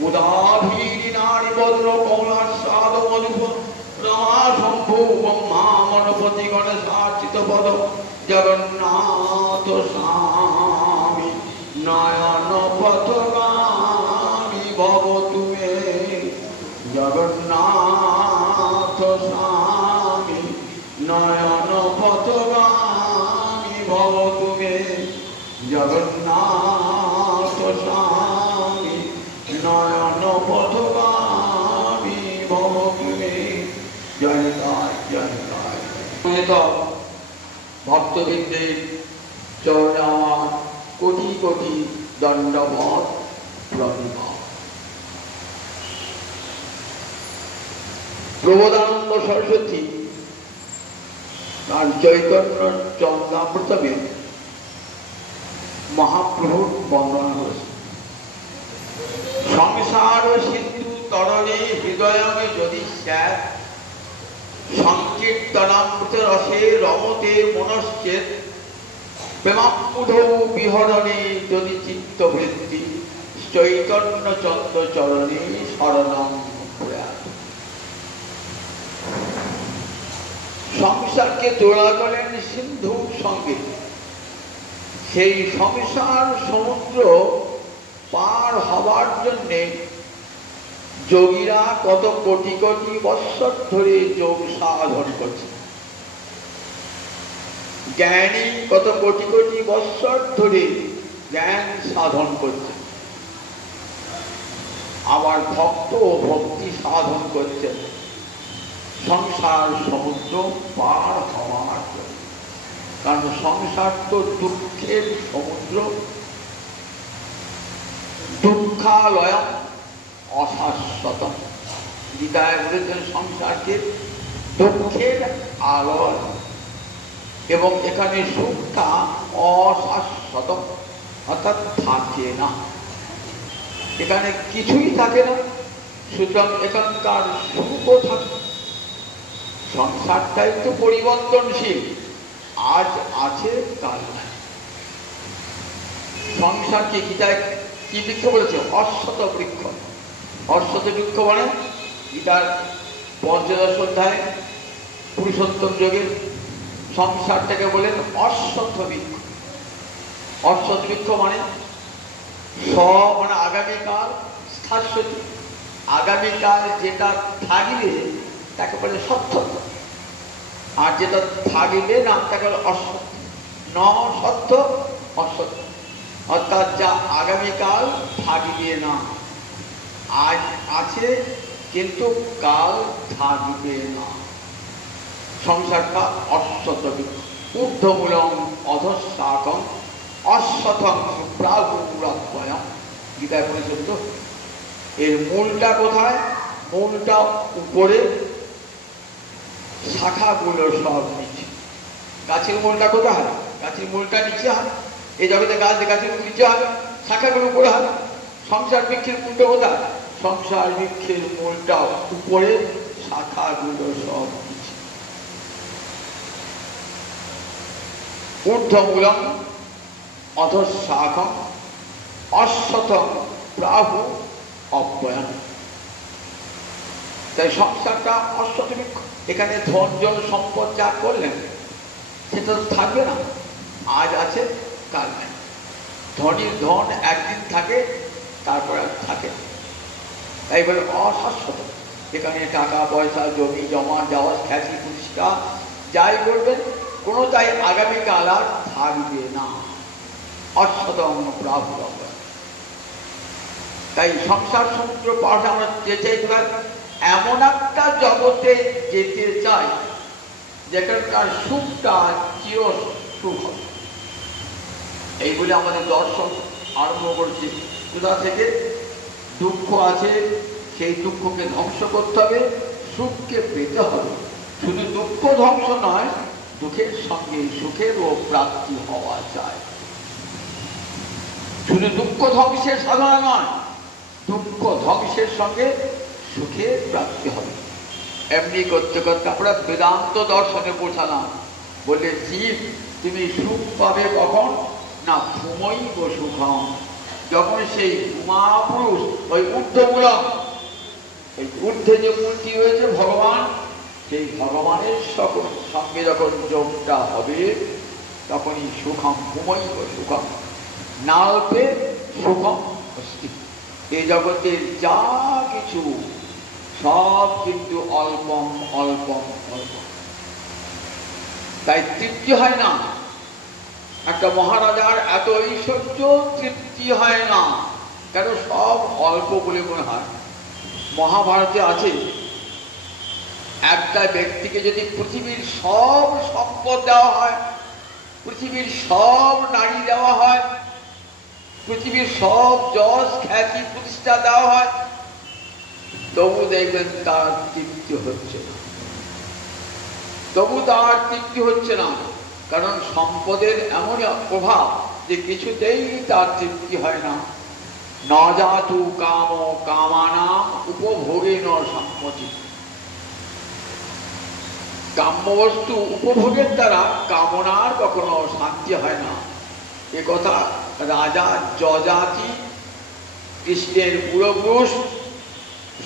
মুদাভীরি নারী বদ্র কমলাস্বাদ মধুপ রমা শম্ভু ব্রহ্মা মনপতি গণেশার্চিত পদ জগন্নাথ স্বামী নয়ন পথগামী ভব তুমে জগন্নাথ স্বামী নয়ন পথগামী ভব তুমে জগন্নাথ স্বামী নয়ন পথগামী ভব তুমে। জয় জয় জয় জয়। ভক্তবৃন্দের চরণে আমার কোটি কোটি দণ্ডবত প্রণিপাত। প্রবোধানন্দ সরস্বতী তার চৈতন্য চন্দ্রামৃতমে মহাপ্রভুর বন্দনা করেছে। সংসার সিন্ধু তরণে হৃদয়মে যদি স্যার সংকীর্তনামৃত রসে রমতে মনশ্চেত প্রেমাপুধৌ বিহরণে যদি চিত্তবৃত্তি চৈতন্য চন্দ্র চরণে শরণং প্রয়াত। সংসারকে জোড়া করেন সিন্ধুর সঙ্গে। সেই সংসার সমুদ্র পার হবার জন্যে যোগীরা কত কোটি কোটি বৎসর ধরে যোগ সাধন করছে, জ্ঞানী কত কোটি কোটি বৎসর ধরে জ্ঞান সাধন করছে, আবার ভক্ত ভক্তি সাধন করছেন সংসার সমুদ্র পার হওয়ার জন্য। কারণ সংসার তো দুঃখের সমুদ্র, দুঃখালয় অশাশ্বত। গীতায় বলেছেন সংসারকে দুঃখের আলয়, এবং এখানে সুখটা অশাশ্বত, অর্থাৎ থাকে না, এখানে কিছুই থাকে না। সুতরাং এখানকার সুখও থাকে। সংসারটাই তো পরিবর্তনশীল, আজ আছে কাল নাই। সংসারকে গীতায় কি বৃক্ষ বলেছে? অশ্বত বৃক্ষ। অশ্বত বৃক্ষ মানে গীতার পঞ্চদশ অধ্যায় পুরুষোত্তম যোগে সংসারটাকে বলেন অশ্বত্থ বৃক্ষ। অশ্বত্থ বৃক্ষ মানে স মানে আগামীকাল, স্থাস্যতি আগামীকাল যেটা থাকবে তাকে বলে সত্য, আর যেটা থাকবে না তাকে বলে অসত্য। ন সত্য অসত্য, অর্থাৎ যা আগামীকাল থাকবে না, আজ আছে কিন্তু কাল থাকবে না। সংসারটা অশ্বত্থ বৃক্ষ। ঊর্ধ্বমূলং অধঃশাখং অশ্বথং প্রাগুরাত্ময়ং, গীতায় বলেছেন তো। এর মূলটা কোথায়? মূলটা উপরে, শাখাগুলো সব নিচে। গাছের মূলটা কোথায় হয়? গাছের মূলটা নিচে হয়। এই জগতে গাছ গাছের নিচে হবে, শাখাগুলো উপরে হবে। সংসার বৃক্ষের মূলটা কোথায়? সংসার বৃক্ষের মূলটা উপরে, শাখাগুলো সব নিচে। ঊর্ধ্বমূলং অধঃশাখং অশ্বথং প্রাহু অব্যয়ন। তাই সংসারটা অশ্বত্থ বৃক্ষ। এখানে ধন জন সম্পদ যা করলেন সেটা তো থাকবে না, আজ আছে কাল নেই। ধনীর ধন একদিন থাকে, তারপর আর থাকে। তাই বলে অশাশ্বত। এখানে টাকা পয়সা, জমি জমা, যাওয়া, খ্যাতি পুরস্কার যাই করবেন কোনোটাই আগামীকাল আর থাকবে না। অশ্বতং প্রাহু অব্যয়ন। তাই সংসার সমুদ্র পাড়ে আমরা যেতে চাই, এমন একটা জগতে যেতে চাই যেখানকার সুখটা চির সুখ হবে। এই বলে আমাদের দর্শন আরম্ভ করছে। কোথা থেকে? দুঃখ আছে, সেই দুঃখকে ধ্বংস করতে হবে, সুখকে পেতে হবে। শুধু দুঃখ ধ্বংস নয়, দুঃখের সঙ্গে সুখেরও প্রাপ্তি হওয়া যায়। শুধু দুঃখ ধ্বংসের সাধনা নয়, দুঃখ ধ্বংসের সঙ্গে সুখের প্রাপ্তি হবে। এমনি করতে করতে আমরা বেদান্ত দর্শনে পৌঁছালাম। বলে জীব তুমি সুখ পাবে কখন? না ভূমৈব সুখম যখন সেই মহাপুরুষ ওই ঊর্ধ্বমূলক, এই ঊর্ধ্বে যে মূর্তি রয়েছে ভগবান, সেই ভগবানের সঙ্গে যখন যোগটা হবে তখনই সুখম ভূমৈব সুখম নাল্পে সুখম অস্তি। এই জগতের যা কিছু সব কিন্তু অল্পম অল্পম অল্প, তাই তৃপ্তি হয় না। একটা মহারাজার এত ঐশ্বর্য, তৃপ্তি হয় না কেন? সব অল্প বলে মনে হয়। মহাভারতে আছে, একটা ব্যক্তিকে যদি পৃথিবীর সব সম্পদ দেওয়া হয়, পৃথিবীর সব নারী দেওয়া হয়, পৃথিবীর সব যশ খ্যাতি প্রতিষ্ঠা দেওয়া হয়, তবু দেখবেন তার তৃপ্তি হচ্ছে না, তবু তার তৃপ্তি হচ্ছে না। কারণ সম্পদের এমন প্রভাব যে কিছুতেই তার তৃপ্তি হয় না। ন জাতু কাম কামানাম উপভোগে ন সম্মতি। কাম্য বস্তু উপভোগের দ্বারা কামনার কখনো শান্তি হয় না। এ কথা রাজা যজাতি কৃষ্ণের পূর্বপুরুষ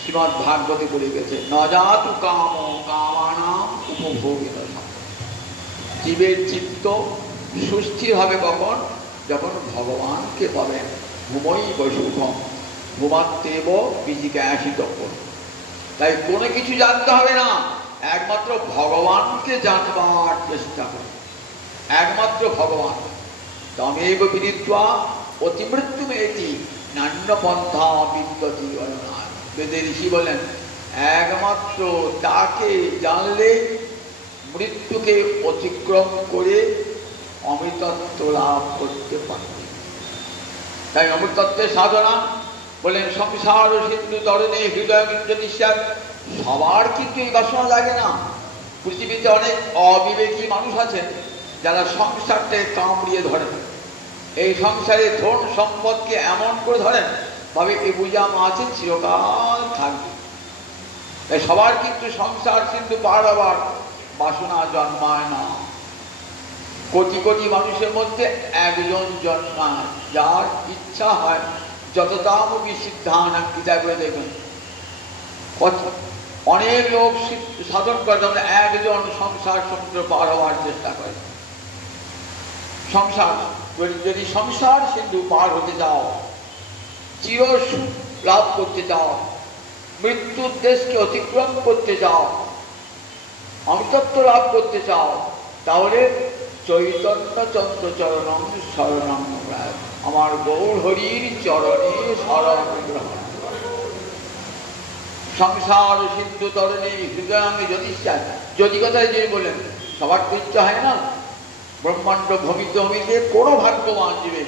শ্রীমদ্ ভাগবতে বলে গেছে, ন জাতু কাম কামানাম উপভোগে ন সম্মতি। জীবের চিত্ত সুস্থির হবে কখন? যখন ভগবানকে পাবেন। ভূমৈব সুখম ভূমাত্মেব বিজিজ্ঞাসিত। তাই কোনো কিছু জানতে হবে না, একমাত্র ভগবানকে জানবার চেষ্টা করে, একমাত্র ভগবান। তমেব বিদিত্বা অতিমৃত্যুমেতি নান্য পন্থা বিদ্যতি অননায়। বেদের ঋষি বলেন, একমাত্র তাকে জানলে মৃত্যুকে অতিক্রম করে অমৃতত্ব লাভ করতে পারবে। তাই অমৃতত্বের সাধনা বলেন, সংসার সিন্ধু তরণে হৃদয় বিঞ্জনিষ্যাৎ। সবার কিন্তু এই বাসনা লাগে না। পৃথিবীতে অনেক অবিবেকী মানুষ আছেন যারা সংসারটাকে কামড়িয়ে ধরেন, এই সংসারে ধন সম্পদকে এমন করে ধরেন ভাবে এ বুঝা আছে চিরকাল থাকবে। তাই সবার কিন্তু সংসার সিন্ধু পার হবার বাসনা জন্মায় না। কোটি কোটি মানুষের মধ্যে একজন জন্মায় যার ইচ্ছা হয় যতদাম বিশুদ্ধান গীতা করে দেখবেন। অনেক লোক সাধন করে, তখন একজন সংসার সমুদ্র পার হওয়ার চেষ্টা করে। সংসার যদি সংসার সিন্ধু পার হতে চাও, চির সুখ লাভ করতে চাও, মৃত্যুর দেশকে অতিক্রম করতে চাও, অমৃতত্ব লাভ করতে চাও, তাহলে চৈতন্য চন্দ্র চরণম শরণম প্রায়। আমার গৌর হরির চরণে শরণ গ্রহণ। সংসার সিন্ধু তরণে হৃদয়াঙ্গে জ্যোতিষায়। যদি কথায় যে বলেন, সবার তো ইচ্ছা হয় না। ব্রহ্মাণ্ড ভূমিতে ভূমিতে কোনো ভাগ্যবান জীবে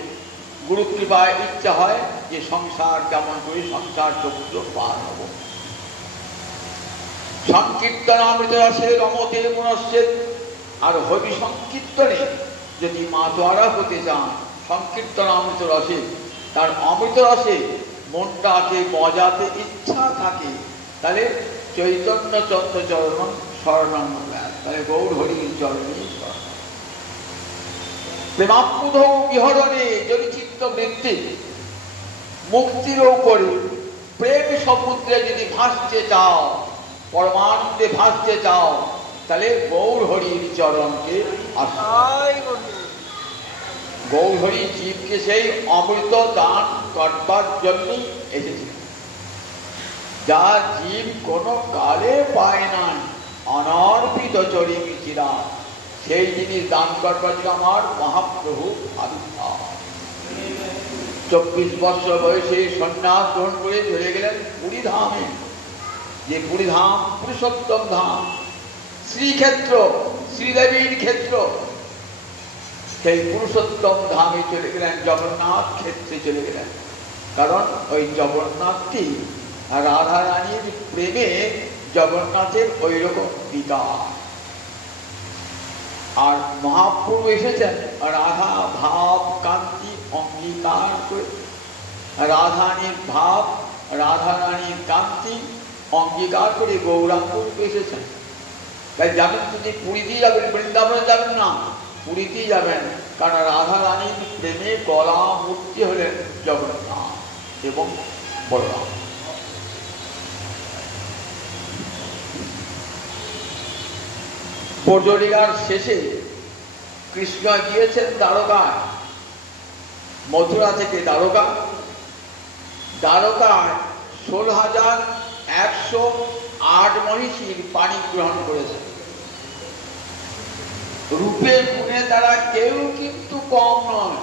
গুরু কৃপায় ইচ্ছা হয় যে সংসার কেমন করে সংসার সমুদ্র পার হব। সংকীর্তনামৃত রসে রমতে মনস্যেদ। আর হরি সংকীর্তনে যদি মাতোয়ারা হতে চান, সংকীর্তনামৃত রসে, তার অমৃত রসে মনটাকে মজাতে ইচ্ছা থাকে, তাহলে চৈতন্য চন্দ্র চরণ শরণম প্রায়। তাহলে গৌর হরির চরণে শরণ। প্রেমাপ্লুত বিহরণে যদি চিত্ত বৃত্তি মুক্তির উপরে প্রেম সমুদ্রে যদি ভাসতে চাও, পরমানন্দে ভাসতে চাও, তাহলে গৌর হরির চরণকে আশ্রয়। গৌর হরি জীবকে সেই অমৃত দান করবার জন্যই এসেছে, যা জীব কোনো কালে পায় নাই। অনর্পিত চরিমি চিরা, সেই জিনিস দান করবার জন্য আমার মহাপ্রভু আবির্ভাব। 24 বছর বয়সে সন্ন্যাস গ্রহণ করে চলে গেলেন পুরী ধামে। যে পুরী ধাম পুরুষোত্তম ধাম, শ্রীক্ষেত্র, শ্রীদেবীর ক্ষেত্র। সেই পুরুষোত্তম ধামে চলে গেলেন, জগন্নাথ ক্ষেত্রে চলে গেলেন। কারণ ওই জগন্নাথটি রাধা রানীর প্রেমে জগন্নাথের ওই রকম বিকাশ। আর মহাপ্রভু এসেছেন রাধা ভাব কান্তি অঙ্গীকার করে। রাধারানীর ভাব, রাধারানীর কান্তি অঙ্গীকার করে গৌরাঙ্গ এসেছেন। তাই যাবেন, যদি পুরীতেই যাবেন, বৃন্দাবনে যাবেন না, পুরীতেই যাবেন। কারণ রাধা রানীর প্রেমে গলা মূর্তি হলেন জগন্নাথ এবং বলরাম। ব্রজলীলার শেষে কৃষ্ণ গিয়েছেন দ্বারকায়, মথুরা থেকে দ্বারকায় 16,108 মহিষীর পানি গ্রহণ করেছে। রূপে গুণে তারা কেউ কিন্তু কম নয়।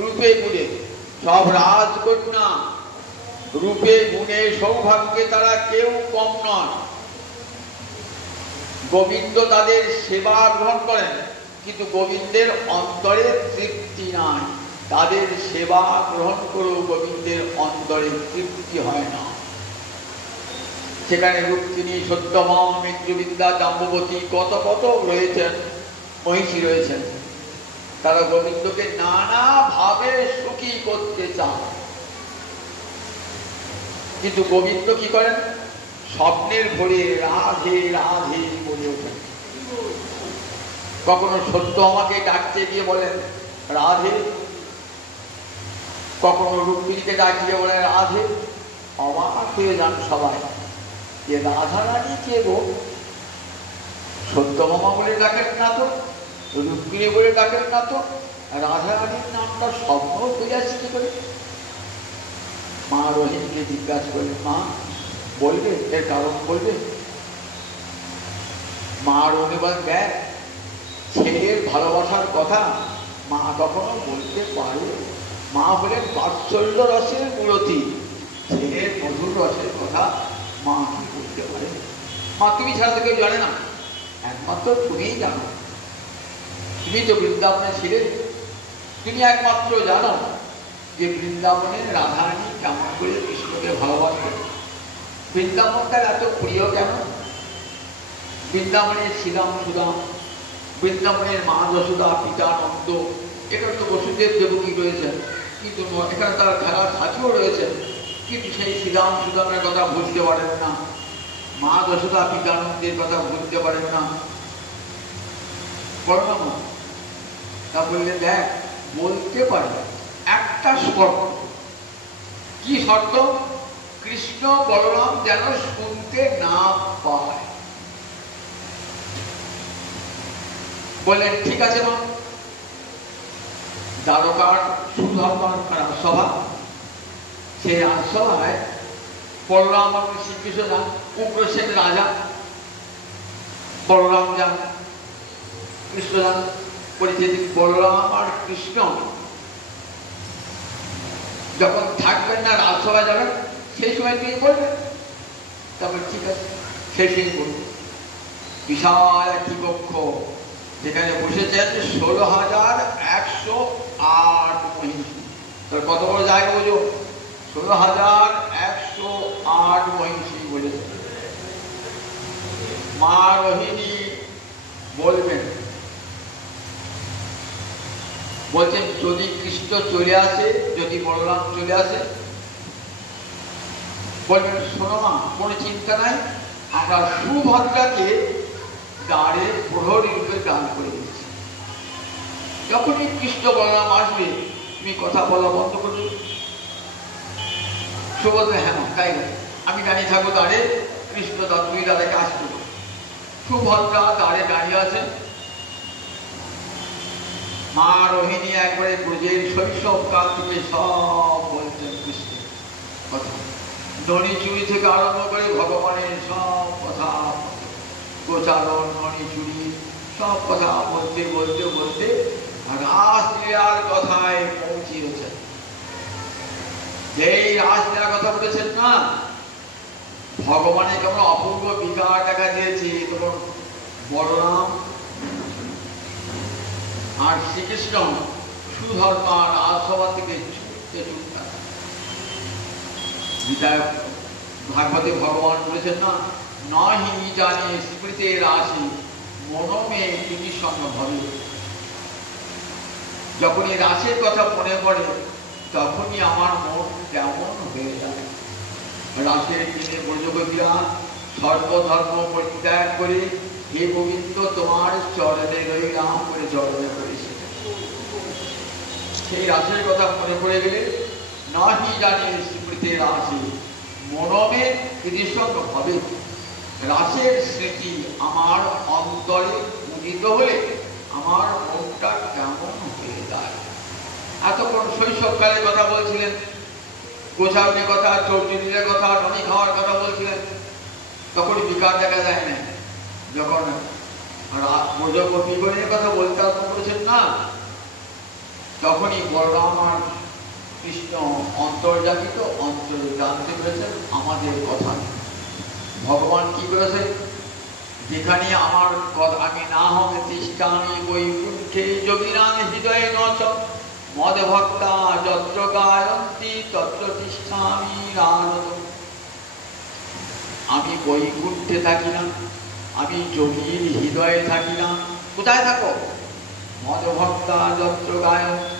রূপে গুণে সব রাজকন্যা, রূপে গুণে সৌভাগ্যে তারা কেউ কম নয়। গোবিন্দ তাদের সেবা গ্রহণ করেন, কিন্তু গোবিন্দের অন্তরে তৃপ্তি নাই। তাদের সেবা গ্রহণ করেও গোবিন্দের অন্তরে তৃপ্তি হয় না। সেখানে রুক্মিণী, সত্যমা, মিত্রবিদ্যা, জাম্ববতী কত কত রয়েছেন, মহিষী রয়েছেন। তারা গোবিন্দকে নানা ভাবে সুখী করতে চান, কিন্তু গোবিন্দ কি করেন? স্বপ্নের ভোরে রাধে রাধে বলে ওঠেন। কখনো সত্য আমাকে ডাকতে গিয়ে বলেন রাধে, কখনো রুক্মিণীকে ডাকিয়ে বলেন রাধে। অবাক হয়ে যান সবাই, যে রাধা রানী কে গো? সত্যমামা বলে ডাকেন না তো, রুক্মিণী বলে ডাকেন না তো, রাধা রানীর নামটা স্বপ্ন হয়ে আসছে কি করে? মা রহিমকে জিজ্ঞাসা করলেন, মা বলবে, এর কারণ বলবে? মা রহিম বলেন, দেখ, ছেলের ভালোবাসার কথা মা কখনো বলতে পারে? মা হলেন বাৎসল্য রসের মূরতি, ছেলের মধুর রসের কথা মা কি বলতে পারে? মা তুমি ছাড়া তো কেউ জানে না, একমাত্র তুমিই জানো। তুমি তো বৃন্দাবনে ছিলে, তুমি একমাত্র জানো যে বৃন্দাবনের রাধারানী কেমন করে কৃষ্ণকে ভালোবাসে। বৃন্দাবনটা এত প্রিয় কেন? বৃন্দাবনের শ্রীরাম সুদাম, বৃন্দাবনের মা যশোদা, পিতা নন্দ, এখানে তো বসুদেব দেবকী রয়েছেন, কিন্তু এখানে তার খেলার সাথীও রয়েছেন, কিন্তু সেই শ্রীরাম সুদামের কথা বুঝতে পারেন না, মা যশোদা পিতানন্দের কথা বুঝতে পারেন না। বললাম তা বললে, দেখ, বলতে পারে, একটা শর্ত। কি শর্ত? কৃষ্ণ বলরাম যেন শুনতে না পায়। বললেন ঠিক আছে মা। দ্বারকার সুধর্মার রাজসভা, সেই রাজসভায় বলরাম আর শ্রীকৃষ্ণ যান, উগ্রসেন রাজা, বলরাম যান, কৃষ্ণ যান। পরিচিত বলরাম আর কৃষ্ণ যখন থাকবেন না, রাজসভায় যাবেন, সেই সময় তিনি বলবেন। তারপর ঠিক আছে, সেই বলবেন। বিশাল একটি কক্ষ, যেখানে বসেছেন 16,108 মহিষী। তার কত বড় জায়গা বুঝো? 16,108 মহিষী বলেছে। মা রোহিণী বলবেন, বলছেন যদি কৃষ্ণ চলে আসে, যদি বলরাম চলে আসে, বলবেন শোনো মা, কোনো চিন্তা নাই, আমরা সুভদ্রাকে দ্বারে প্রহরী রূপে দান করে দিচ্ছি। যখনই কৃষ্ণ বলরাম আসবে, তুমি কথা বলা বন্ধ করবে। সুভদ্রা, হ্যাঁ তাই না, আমি দাঁড়িয়ে থাকবো দ্বারে, কৃষ্ণ তুই দাদাকে আসবে। সুভদ্রা দ্বারে দাঁড়িয়ে আছেন। মা রোহিণী একবারে ব্রজের শৈশবকাল থেকে সব বলছেন কৃষ্ণের কথা, ননি চুরি থেকে আরম্ভ করে ভগবানের সব কথা, গোচারণ, ননি চুরি, সব কথা বলতে বলতে বলতে রাসলীলার কথায় পৌঁছিয়েছেন। যেই রাসলীলার কথা বলেছেন না, ভগবানের কেমন অপূর্ব বিকার দেখা দিয়েছে, তখন বলরাম আর শ্রীকৃষ্ণ সুধর্মার রাজসভা থেকে ছুটতে ছুটতে, গীতায় ভাগবতে ভগবান বলেছেন না, নহি জানে স্মৃতে রাশি মনমে তিনি সঙ্গভাবে। যখনই রাশের কথা মনে পড়ে, তখনই আমার মন কেমন হয়ে যায়। রাশের দিনে ব্রজগোপীরা সর্বধর্ম পরিত্যাগ করে হে গোবিন্দ তোমার চরণে রইলাম করে চরণে করেছে। সেই রাশের কথা মনে পড়ে গেলে নাহি জানি স্মৃতি রাশি মনমে কৃষক হবে। রাসের স্মৃতি আমার অন্তরে উদিত হলে আমার মনটা কেমন হয়ে যায়। এতক্ষণ শৈশবকালের কথা বলছিলেন, গোছাউনির কথা, চৌচুরির কথা, ননি খাওয়ার কথা বলছিলেন, তখন বিকার দেখা যায় না। যখন ব্রজগোপীগণের কথা বলতে আরম্ভ করেছেন না, তখনই বলরাম আর কৃষ্ণ অন্তর্জাতিত অন্তর জানতে পেরেছেন আমাদের কথা। ভগবান কি করেছে, যেখানে আমার আমি না হবে তিষ্ঠামি বৈকুণ্ঠে যোগিনাং হৃদয়ে নচ মদ ভক্তা যত্র গায়ন্তি তত্র তিষ্ঠামি রানদ। আমি বৈকুণ্ঠে থাকি না, আমি যোগীর হৃদয়ে থাকি না। কোথায় থাকো? মদ ভক্তা যত্র গায়ন্তি,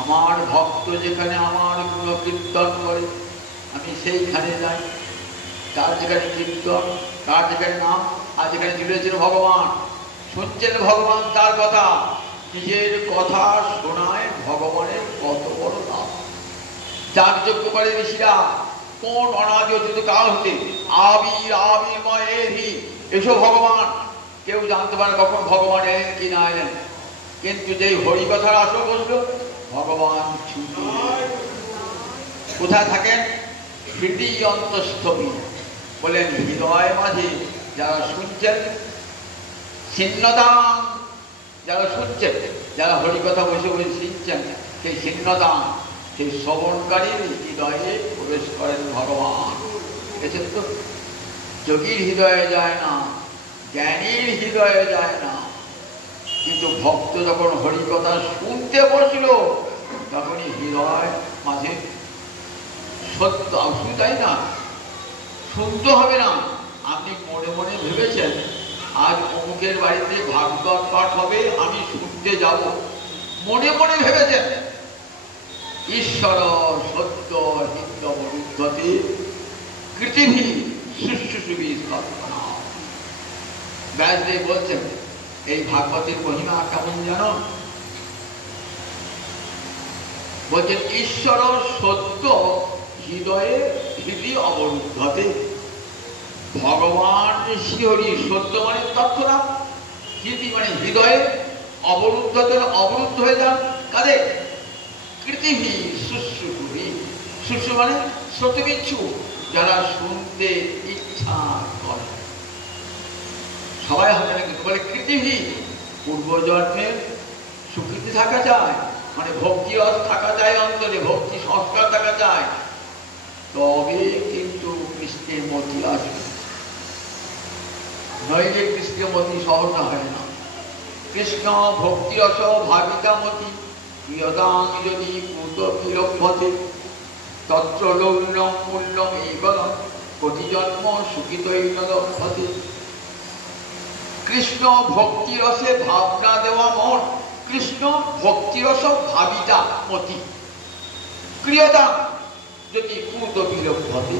আমার ভক্ত যেখানে আমার গুণ কীর্তন করে আমি সেইখানে যাই। তার যেখানে কীর্তন, তার যেখানে নাম, আর যেখানে জুড়েছেন ভগবান, শুনছেন ভগবান তার কথা, নিজের কথা শোনায় ভগবানের কত বড় লাভ। যাগযজ্ঞ করে ঋষিরা কোন অনাদিত কাল হতে আবির আবির্ময় এহি এসো ভগবান, কেউ জানতে পারে কখন ভগবান এলেন কি না এলেন। কিন্তু যেই হরিকথার আসর বসল, ভগবান ছুটে কোথায় থাকেন? হৃদয় অন্তঃস্থবি বলেন, হৃদয় মাঝে যারা শুনছেন ছিন্নতাং, যারা শুনছেন, যারা হরিকথা বসে বসে শিখছেন, সেই ছিন্নতাং, সেই শ্রবণকারীর হৃদয়ে প্রবেশ করেন ভগবান। এসে তো যোগীর হৃদয়ে যায় না, জ্ঞানীর হৃদয়ে যায় না। কিন্তু ভক্ত যখন হরিকথা শুনতে বসল, তখনই হৃদয় মাঝে সত্য শুধু তাই না, শুনতে হবে না। আপনি মনে মনে ভেবেছেন আজ অমুকের বাড়িতে ভাগবত পাঠ হবে, আমি শুনতে যাব, মনে মনে ভেবেছেন। ঈশ্বর সত্য হিন্দব রুদ্ধতে কৃতিভি শুশ্রূষুবি সৎপনা। ব্যাসদেব বলছেন এই ভাগবতের মহিমা কেমন জানো? বলছেন ঈশ্বর সত্য হৃদয়ে হৃদয় অবরুদ্ধতে। ভগবান শ্রীহরি সত্য মানে তত্ত্ব না, হৃদয় মানে হৃদয়ে অবরুদ্ধতে, অবরুদ্ধ হয়ে যান কাদের? কৃতিভি শুশ্রূষুবি, শুশ্রূ মানে শ্রোতবিচ্ছু, যারা শুনতে ইচ্ছা করে। সবাই হবে না কিন্তু, বলে কৃতিভি পূর্বজন্মের স্বীকৃতি থাকা যায়, মানে ভক্তি রস থাকা যায় অন্তরে, ভক্তি সংস্কার থাকা যায়, তবে কিন্তু কৃষ্ণের মতি আসবে। নইলে কৃষ্ণের মতি সহজ হয় না। কৃষ্ণ ভক্তি রস ভাবিতা মতি প্রিয়তাং যদি কুত বিলম্বতে তত্র লৌল্যম মূল্যম এইবলম কোটি জন্ম সুখিতই নলভ্যতে। কৃষ্ণ ভক্তি রসে ভাবনা দেওয়া মন, কৃষ্ণ ভক্তি রস ভাবিতা মতি প্রিয়তা যদি কুত বিলম্বতে।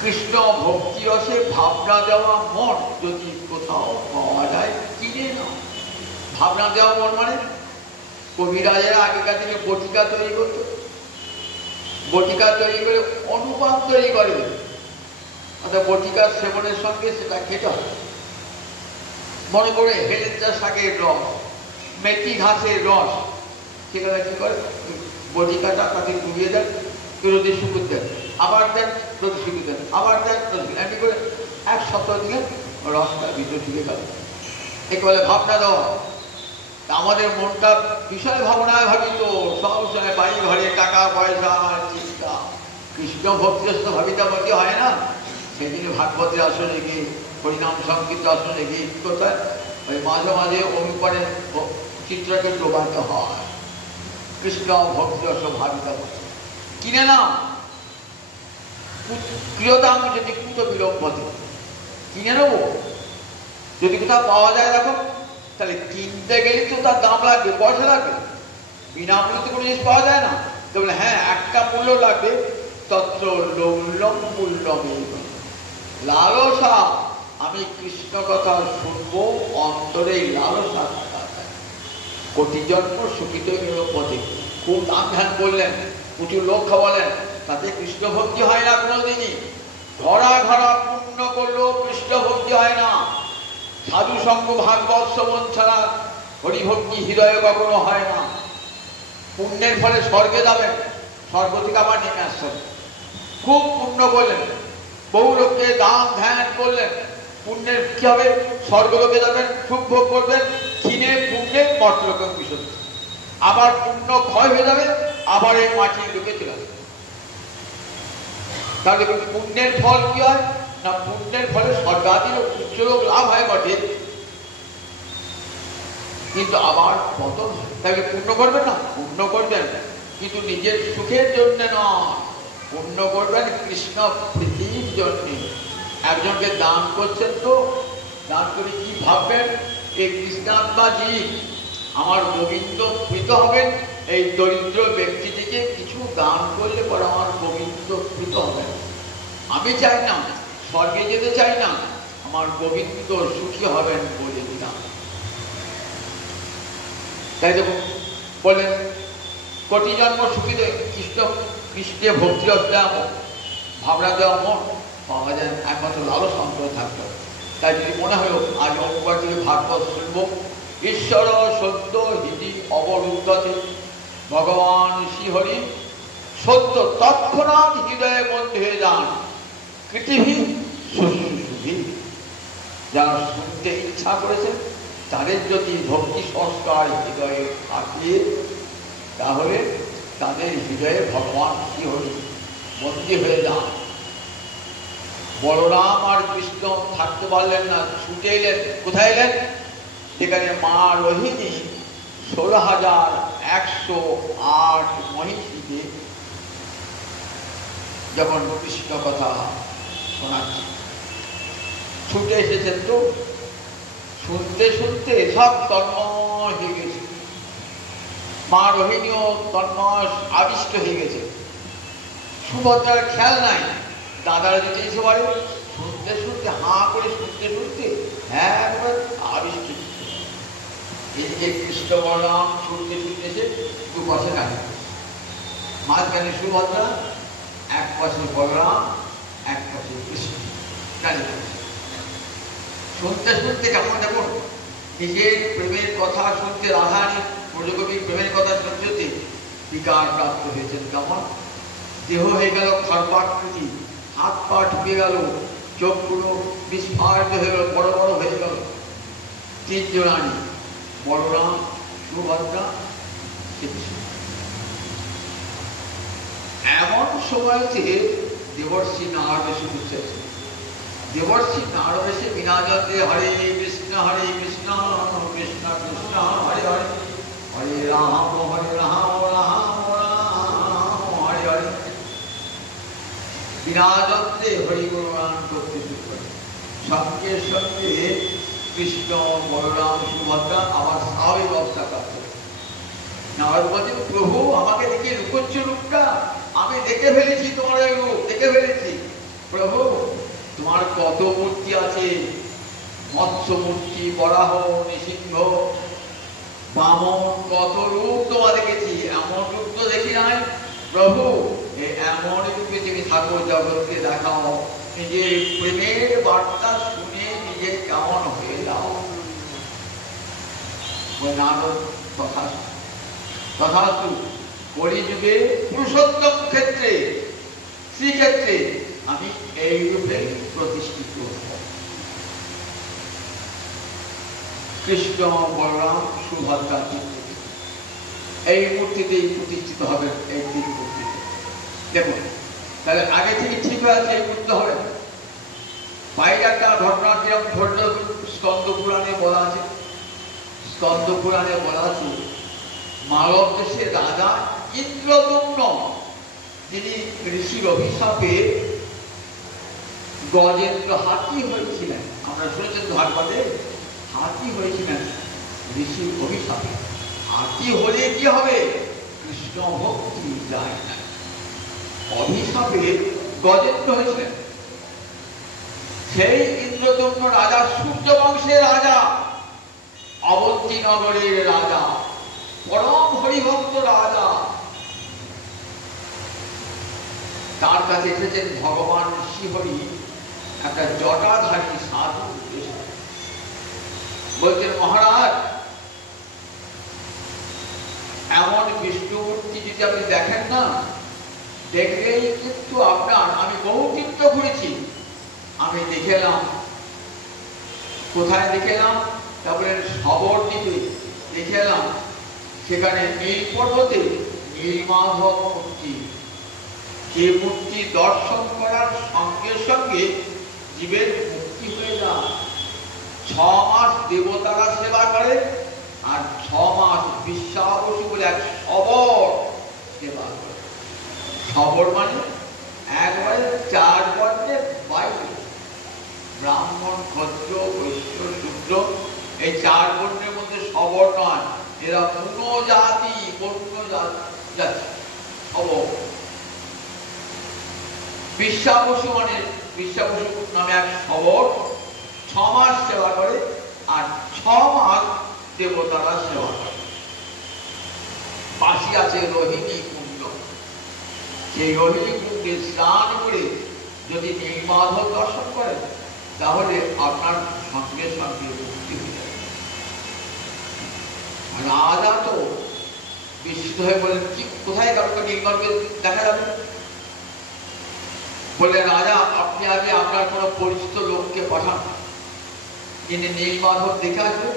কৃষ্ণ ভক্তি রসে ভাবনা দেওয়া মন যদি কোথাও পাওয়া যায়, কিনে না। ভাবনা দেওয়া মন মানে কবিরাজেরা আগেকার দিনে বটিকা তৈরি করত, বটিকা তৈরি করে অনুপাত তৈরি করে, অর্থাৎ বটিকার সেবনের সঙ্গে সেটা খেতে হয়। মনে করে হেলেঞ্চা শাকের রস, মেথি ঘাসের রস, সেখানে কি করে বটিকাটা তাকে ডুবিয়ে দেন, রোদে শুকুর দেন, আবার দেন রোদে শুকুর দেন, আবার দেন রোদে, এমনি করে 1 সপ্তাহ দিলেন, রসটা ভিতরে ঢুকে গেল। একে বলে ভাবনা দেওয়া। আমাদের মনটা বিষয় ভাবনায় ভাবিত, সবসময় বাড়ি ঘরে টাকা পয়সা চিন্তা। কৃষ্ণ ভক্তি ভাবিতা মতি হয় না। সেই দিনে ভাগবতের আসনে গিয়ে, হরিনাম সংকীর্ত আসনে গিয়ে কোথায় ওই মাঝে মাঝে অনুকরণের চিত্রকে ডোবাতে হয়। কৃষ্ণ ভক্তি ভাবিতা মতি কিনে না। প্রিয়তাম যদি কুত বিলম্বতে, কিনে নেবো। যদি কোথাও পাওয়া যায় দেখো, তাহলে কিনতে গেলে তো তার দাম লাগবে, পয়সা লাগবে। বিনামূল্যে তো কোনো জিনিস পাওয়া যায় না। তো বলে হ্যাঁ, একটা মূল্য লাগবে। তত্র লৌল্যম মূল্যম, লালসা। আমি কৃষ্ণ কথা শুনবো, অন্তরে লালসা থাকা যায়। কোটি জন্ম সুখিত পথে, খুব দান ধ্যান করলেন, প্রচুর লোক খাওয়ালেন, তাতে কৃষ্ণ ভক্তি হয় না কোনোদিনই। ঘরা ঘরা পুণ্য করলেও কৃষ্ণ ভক্তি হয় না। সাধু সঙ্গ ভাগবত শ্রবণ ছাড়া হরিভক্তি হৃদয়ে কখনো হয় না। পুণ্যের ফলে স্বর্গে যাবেন, স্বর্গ থেকে আবার নেমে আসছেন। খুব পুণ্য করলেন, বহু লোককে দান ধ্যান করলেন, পুণ্যের কি হবে? স্বর্গলোকে যাবেন, সুখ ভোগ করবেন, ক্ষীণে পুণ্যে মর্তলোকে বিশুদ্ধ। আবার পুণ্য ক্ষয় হয়ে যাবে, আবার এই মাটির লোকে চলে আসবে। তাহলে পুণ্যের ফল কি হয় না? পুণ্যের ফলে স্বর্গাদির উচ্চলোক লাভ হয় বটে, কিন্তু আবার পতন হয়। তাহলে পুণ্য করবেন না? পুণ্য করবেন, কিন্তু নিজের সুখের জন্য নয়, পুণ্য করবেন কৃষ্ণ প্রীতির জন্য। একজনকে দান করছেন, তো দান করে কি ভাববেন? এই কৃষ্ণাত্মাজি আমার গোবিন্দ প্রীত হবেন, এই দরিদ্র ব্যক্তিটিকে কিছু দান করলে পরে আমার গোবিন্দ প্রীত হবেন। আমি চাই না, স্বর্গে যেতে চাই না, আমার গোবিন্দ সুখী হবেন বলে দিলাম। তাই দেখুন বলেন, কোটি জন্ম সুখী কৃষ্ণ কৃষ্ণে ভক্তি দেওয়া ভাবনা দেওয়া মন পাওয়া যায় একমাত্র লালস অন্তরে থাকতে হবে। তাই যদি মনে হয় আজ অঙ্কবার থেকে ভাগবত শুনব, ঈশ্বর সত্য হিতি অবরুদ্ধতে ভগবান শ্রীহরি সত্য তৎক্ষণাৎ হৃদয়ে বন্ধ হয়ে যান পৃথিবী সুশুভি। যারা শুনতে ইচ্ছা করেছেন তাদের যদি ভক্তি সংস্কার হৃদয়ে থাকে, তাহলে তাদের হৃদয়ে ভগবান শ্রীহরি বন্দী হয়ে যান। বলরাম আর কৃষ্ণ থাকতে পারলেন না, ছুটে এলেন। কোথায় এলেন? সেখানে মা রোহিণী 16,108 মহিষীকে যখন কৃষ্ণ কথা শোনাচ্ছে, ছুটে এসেছেন। তো শুনতে শুনতে সব তন্ময় হয়ে গেছে। মা রোহিণীও তন্ময় আবিষ্ট হয়ে গেছে। সুভদ্রার খেয়াল নাই, দাদারা যেতে এসে পারে। শুনতে শুনতে হাঁ করে শুনতে শুনতে একবার আবিষ্ট। এদিকে কৃষ্ণ বলরাম ছুটতে ছুটতে এসে দু পাশে দাঁড়িয়ে, মাঝখানে সুভদ্রা, এক পাশে বলরাম, এক পাশে কৃষ্ণ দাঁড়িয়ে। শুনতে শুনতে কেমন দেখুন, নিজের প্রেমের কথা শুনতে, রাধারানী ব্রজকবির প্রেমের কথা শুনতে বিকার প্রাপ্ত হয়েছেন। কেমন দেহ হয়ে গেল খর্বাকৃতি, হাত পা ঢুকে গেল, চোখগুলো বিস্ফারিত হয়ে গেল, বড় বড় হয়ে গেল। তিনজনানি বলরাম, সুভদ্রা, কৃষ্ণ। এমন সময়তে দেবর্ষি নারদ এসে বুঝতেছে। দেবর্ষি নারদ এসে বিনা জলে হরে কৃষ্ণ কৃষ্ণ কৃষ্ণ হরে হরে, হরে রাম রাম রাম হরে হরে, বিনা জলে হরি গুণগান করতে শুরু করে। সঙ্গে সঙ্গে কৃষ্ণ, বলরাম, সুভদ্রা আবার স্বাভাবিক অবস্থা প্রাপ্ত। নারদ বলছেন, প্রভু আমাকে দেখে লুকোচ্ছ রূপটা? আমি দেখে ফেলেছি তোমার এই রূপ, দেখে ফেলেছি। প্রভু তোমার কত মূর্তি আছে, মৎস্য মূর্তি, বরাহ, নৃসিংহ, বামন, কত রূপ তোমার দেখেছি, এমন রূপ তো দেখি নাই। প্রভু এমন রূপে তুমি থাকো, জগৎকে দেখাও, নিজের প্রেমের বার্তা শুনে নিজে কেমন হয়ে যাও। নারদ তথাস্তু, কলিযুগে পুরুষোত্তম ক্ষেত্রে, শ্রীক্ষেত্রে আমি এই রূপে প্রতিষ্ঠিত হব। কৃষ্ণ, বলরাম, সুভদ্রা এই মূর্তিতেই প্রতিষ্ঠিত হবেন, এই তিন মূর্তিতে। দেখুন তাহলে আগে থেকে ঠিক হয়ে আছে এই মূর্তি হবে। বাইরে একটা ঘটনা কিরকম ঘটল স্কন্দ পুরাণে বলা আছে। স্কন্দ পুরাণে বলা আছে, মালব দেশের রাজা ইন্দ্রদম্ন, যিনি ঋষির অভিশাপে গজেন্দ্র হাতি হয়েছিলেন। আমরা শুনেছেন ভাগবতে, হাতি হয়েছিলেন ঋষির অভিশাপে। হাতি হলে কি হবে? কৃষ্ণ ভক্তি যায় না। অভিশাপে গজেন্দ্র হয়েছিলেন। সেই ইন্দ্রদম্ন রাজা সূর্য বংশের রাজা, অবন্তী নগরের রাজা, পরম হরিভক্ত রাজা, তার কাছে এসেছেন ভগবান শ্রীহরি, একটা জটাধারী সাধু বলছেন, মহারাজ এমন বিষ্ণুমূর্তি যদি আপনি দেখেন না, দেখলেই কিন্তু আপনার, আমি বহু তীর্থ ঘুরেছি, আমি দেখে এলাম। কোথায় দেখে এলাম? তারপরে সবরদ্বীপে দেখে এলাম, সেখানে নীল পর্বতে নীলমাধব মূর্তি। যে মূর্তি দর্শন করার সঙ্গে সঙ্গে জীবের মুক্তি হয়ে যায়। 6 মাস দেবতারা সেবা করে, আর 6 মাস বিশ্বাবসী বলে এক সবর সেবা করে। সবর মানে একবারে 4 বর্ণের বাইরে, ব্রাহ্মণ, ক্ষত্র, বৈশ্য, শূদ্র, এই 4 বর্ণের মধ্যে সবর নয়, এরা পুনঃ জাতি, বন্য জাতি সবর। বিশ্বাবসী মানে, বিশ্বাবসী নামে এক সবর 6 মাস সেবা করে, আর 6 মাস দেবতারা সেবা করে। পাশে আছে রোহিণী কুণ্ড। সেই রোহিণী কুণ্ডে স্নান করে যদি নীলমাধব দর্শন করেন, তাহলে আপনার সঙ্গে সঙ্গে মুক্তি হয়ে যাবে। রাজা তো বিস্মিত হয়ে বলেন, কি কোথায় কাউকে নীলমাধবকে দেখা যাবে? বলে, রাজা আপনি আগে আপনার কোনো পরিচিত লোককে পাঠান, যিনি নীলমাধব দেখে আসবে,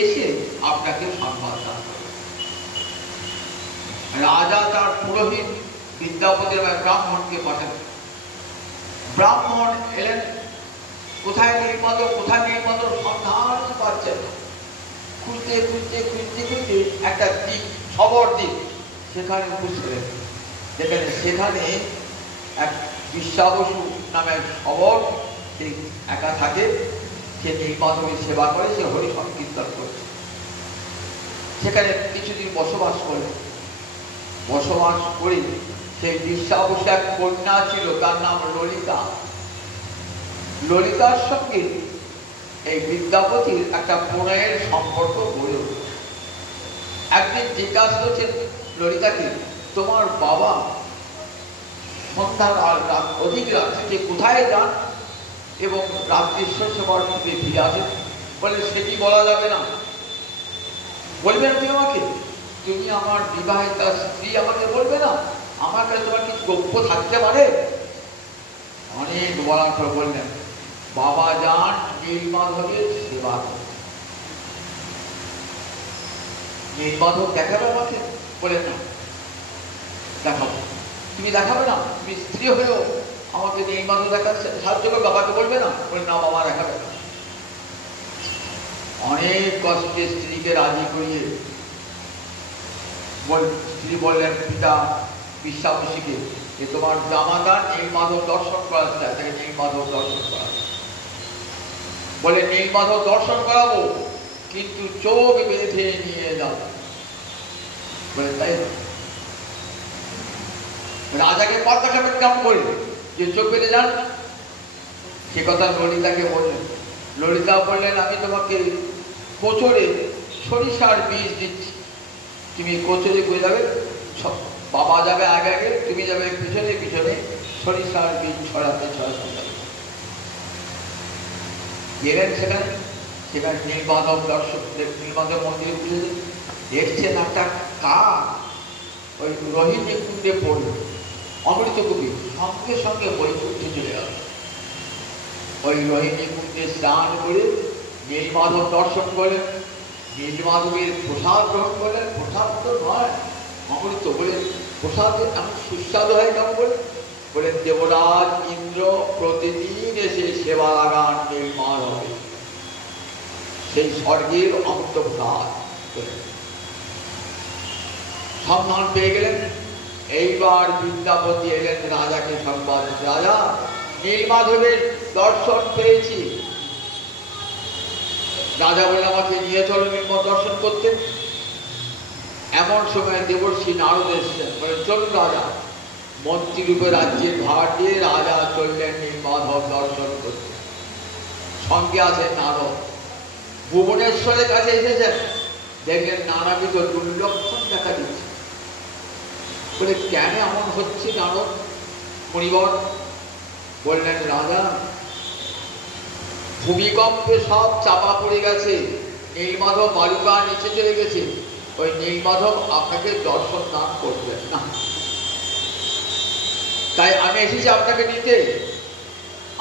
এসে আপনাকে সংবাদ দান করবে। রাজা তার পুরোহিত বিদ্যাপতির ব্রাহ্মণকে পাঠান। ব্রাহ্মণ এলেন, কোথায় নীলমাধব, কোথায় নীলমাধব সন্ধান পাচ্ছেন। খুঁজতে খুঁজতে খুঁজতে খুঁজতে একটা দ্বীপ, সবর দ্বীপ, সেখানে বুঝলেন। সেখানে এক বিশ্বাবসু নামে সবর, সে একা থাকে, সে নীলমাধবের সেবা করে, সে হরি সংকীর্তন করছে। সেখানে কিছুদিন বসবাস করে, বসবাস করে সেই বিশ্বাবসু এক কন্যা ছিল, তার নাম ললিতা। ললিতার সঙ্গে এই বিদ্যাপতির একটা প্রণয়ের সম্পর্ক গড়ে উঠল। একদিন জিজ্ঞাসা করছেন ললিতাকে, তোমার বাবা সন্ধ্যার অধিক রাত্রিতে কোথায় যান এবং রাত্রিশ্বর সেবার মধ্যে ফিরে আসেন? বলে, সেটি বলা যাবে না। বলবেন তুমি আমাকে? তুমি আমার বিবাহিতা স্ত্রী, আমাকে বলবে না? আমার কাছে তোমার কিছু গপ্য থাকতে পারে? অনেক বলার পর বললেন, বাবা যান নীলমাধবের সেবা করতে। নীলমাধব দেখাবে আমাকে? বলে, না দেখাবো। তুমি দেখাবে না? তুমি স্ত্রী হলেও আমাকে নীলমাধব দেখাচ্ছে, সাহায্য করে বাবাকে বলবে না? বলে, না বাবা দেখাবে না। অনেক কষ্টে স্ত্রীকে রাজি করিয়ে স্ত্রী বললেন পিতা বিশ্বাবসীকে, যে তোমার জামাতা নীলমাধব দর্শন করাতে চায়, তাকে নীলমাধব দর্শন করাবে। বলে, নীলমাধব দর্শন করাবো, কিন্তু চোখ বেঁধে নিয়ে যাবো। বলে, তাই রাজাকে পথ দেখাবেন কেমন করে যে চোখ বেঁধে যান? সে কথা ললিতাকে বললেন। ললিতা বললেন, আমি তোমাকে কোচরে সরিষার বীজ দিচ্ছি, তুমি কোচরে করে যাবে, বাবা যাবে আগে আগে, তুমি যাবে পিছনে পিছনে, সরিষার বীজ ছড়াতে ছড়াতে যাবে। গেলেন সেখানে, সেখানে নীলমাধব দর্শক, নীলমাধব মন্দিরে পুজো দেখছেন একটা কাক ওই রোহিণী কুণ্ডে পড়ল, অমৃত কবি সঙ্গে সঙ্গে বৈকুণ্ঠে চলে গেল। ওই রোহিণী কুণ্ডে স্নান করে নীলমাধব দর্শন করলেন, নীলমাধবের প্রসাদ গ্রহণ করলেন। প্রসাদ তো নয়, অমৃত। বলে, প্রসাদ এমন সুস্বাদু হয় কেমন? বলে, দেবরাজ ইন্দ্র প্রতিদিন এসে সেবা লাগান নীলমাধবে, সেই স্বর্গের অমৃত প্রসাদ। সন্ধান পেয়ে গেলেন। এইবার বিদ্যাপতি এলেন রাজাকে সংবাদ, রাজা নীলমাধবের দর্শন পেয়েছি। রাজা বলে, আমাকে নিয়ে চলো নীলমাধব দর্শন করতে। এমন সময় দেবর্ষি নারদ এসেছেন। বলে, চলুন রাজা। মন্ত্রী রূপে রাজ্যের ভার দিয়ে রাজা চললেন নীলমাধব দর্শন করতে। সঙ্গে আছেন নারদ। ভুবনেশ্বরের কাছে এসেছেন, দেখলেন নানাবিধ দুর্লক্ষণ দেখা দিচ্ছে। বলে, কেন এমন হচ্ছে নারদ? পরিবার বললেন, রাজা ভূমিকম্পে সব চাপা পড়ে গেছে, নীলমাধব বালুকা নিচে চলে গেছে, ওই নীলমাধব আপনাকে দর্শন দান করবেন না, তাই আমি এসেছি আপনাকে নিতে।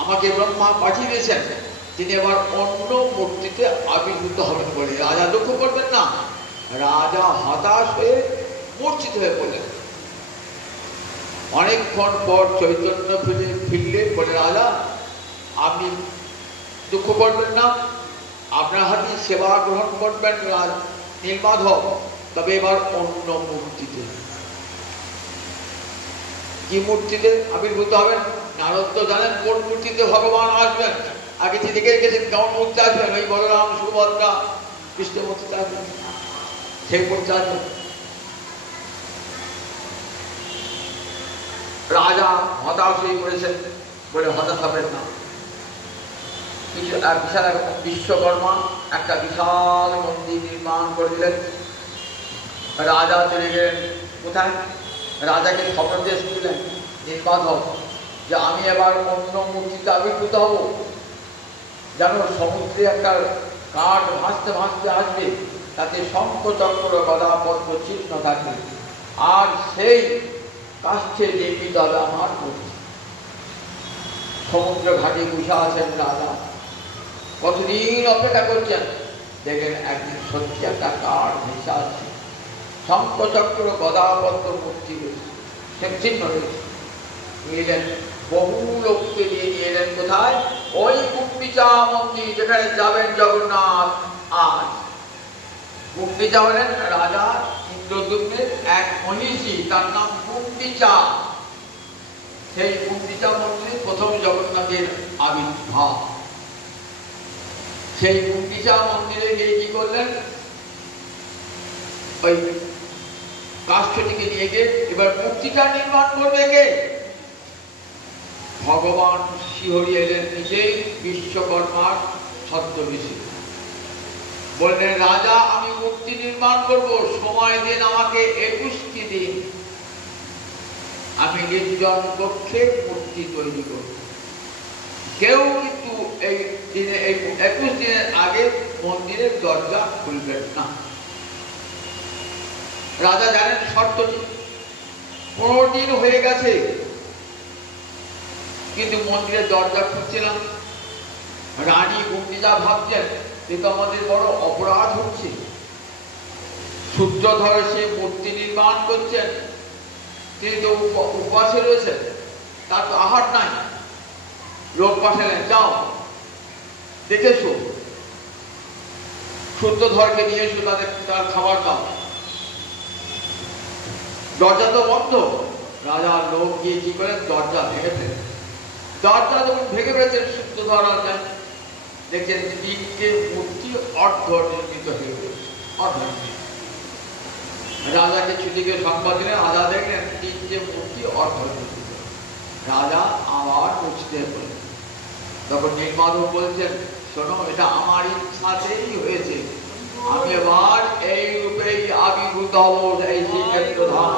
আমাকে ব্রহ্মা পাঠিয়ে দিয়েছেন, তিনি এবার অন্য মূর্তিতে আবির্ভূত হবেন বলে। রাজা দুঃখ করবেন না। রাজা হতাশ হয়ে মূর্ছিত হয়ে পড়লেন। অনেকক্ষণ পর চৈতন্য ফিরলে বলে, রাজা আপনি দুঃখ করবেন না, আপনার হাতে সেবা গ্রহণ করবেন নীলমাধব, তবে এবার অন্য মূর্তিতে। কি মূর্তিতে আবির্ভূত হবেন? নারদ তো জানেন কোন মূর্তিতে ভগবান আসবেন, আগে তিনি দেখে গেছেন কেমন মূর্তি আসবেন। ওই বলরাম সুভদ্রা কৃষ্ণ মূর্তিতে আসবেন, সেই মূর্তি আসবেন। রাজা হতাশ হয়ে পড়েছেন, বলে হতাশ হবেন না। বিশাল বিশ্বকর্মা একটা বিশাল মন্দির নির্মাণ করে দিলেন। রাজা চলে গেলেন কোথায়? রাজাকে খবর দিয়ে শুনলেন নীলমাধব যে আমি এবার অন্য মূর্তিতে আবির্ভূত হব, যেন সমুদ্রে একটা কাঠ ভাসতে ভাসতে আসবে, তাতে শঙ্খ চক্র গদা পদ্ম চিহ্ন থাকবে, আর সেই কাষ্ঠে নির্মিত হবে আমার মূর্তি। সমুদ্র ঘাটে বসে আছেন রাজা, কতদিন অপেক্ষা করছেন। দেখেন একদিন সত্যি একটা কাঠ ভেসে আছে, শঙ্খ চক্র গদা পদ্ম মূর্তি রয়েছে, সে চিহ্ন রয়েছে। নিলেন, বহু লোককে নিয়ে এলেন কোথায়? ওই গুন্ডিচা মন্দির যেখানে যাবেন জগন্নাথ আজ। গুন্ডিচা হলেন রাজা ইন্দ্রদ্যুম্নের এক মহিষী, তার নাম গুন্ডিচা। সেই গুন্ডিচা মন্দিরে প্রথম জগন্নাথের আবির্ভাব। সেই গুন্ডিচা মন্দিরে গিয়ে কি করলেন? ওই কাষ্ঠটিকে নিয়ে গিয়ে এবার মূর্তিটা নির্মাণ করবে কে? ভগবান শিহরি এলেন নিজেই বিশ্বকর্মার ছদ্মবেশে। বললেন, রাজা আমি মূর্তি নির্মাণ করব, সময় দিন আমাকে 21টি দিন, আমি নির্জন কক্ষে মূর্তি তৈরি করব। কেউ কিন্তু এই দিনে, এই 21 দিনের আগে মন্দিরের দরজা খুলবেন না। রাজা জানেন শর্তটি। 15 দিন হয়ে গেছে, কিন্তু মন্দিরের দরজা খুলছে না। রানী গুন্ডিচা ভাবছেন যে তো আমাদের বড় অপরাধ হচ্ছে। সূত্রধরে সে মূর্তি নির্মাণ করছেন, তিনি তো উপবাসে রয়েছেন, তার তো আহার নাই। লোক পাঠালেন, যাও দেখেছো, সূত্রধরকে নিয়ে এসো, তার খাবার দাও। দরজা তো বন্ধ। রাজার লোক গিয়ে কি করেন? দরজা ভেঙে ফেলেন। দরজা যখন ভেঙে ফেলেছেন, সূত্রধর আছেন, দেখছেন 3টে মূর্তি অর্ধ নির্মিত হয়ে গেছে। রাজাকে ছুটি গিয়ে সংবাদ দিলেন, রাজা দেখলেন 3টে মূর্তি অর্ধ নির্মিত। রাজা আবার মুছতে বললেন। তখন নীলমাধব বলছেন, শোনো, এটা আমার ইচ্ছাতেই হয়েছে, আমি এবার এই রূপেই আবির্ভূত হব এই শ্রীক্ষেত্র ধাম,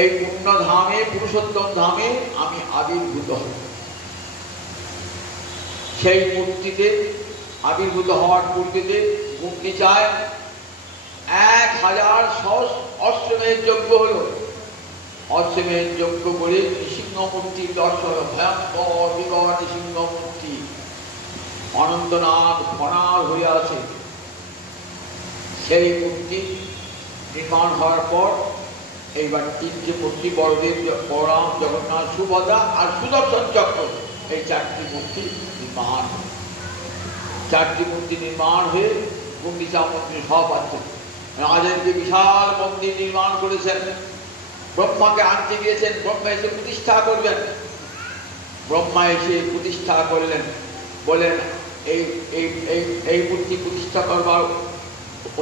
এই পূর্ণ ধামে, পুরুষোত্তম ধামে আমি আবির্ভূত হব। সেই মূর্তিতে আবির্ভূত হওয়ার পূর্বেতে গুন্ডিচায় 1000 অশ্বমেধ যজ্ঞ হল। অশ্বমেধ যজ্ঞ করে নৃসিংহ মূর্তির দর্শন, ভয়ঙ্কর বিকট নৃসিংহ মূর্তি, অনন্তনাগ ফণার হয়ে আছে। সেই মূর্তি নির্মাণ হওয়ার পর এইবার 3টে মূর্তি, বড়দেব, বলরাম, জগন্নাথ, সুভদ্রা আর সুদর্শন চক্র, এই 4টি মূর্তি নির্মাণ। 4টি মূর্তি নির্মাণ হয়ে গুন্ডিচা মন্দির সব আছে। রাজেন্দ্র বিশাল মন্দির নির্মাণ করেছেন। ব্রহ্মাকে আনতে গিয়েছেন, ব্রহ্মা এসে প্রতিষ্ঠা করবেন। ব্রহ্মা এসে প্রতিষ্ঠা করলেন, বলেন এই এই এই এই মূর্তি প্রতিষ্ঠা করবার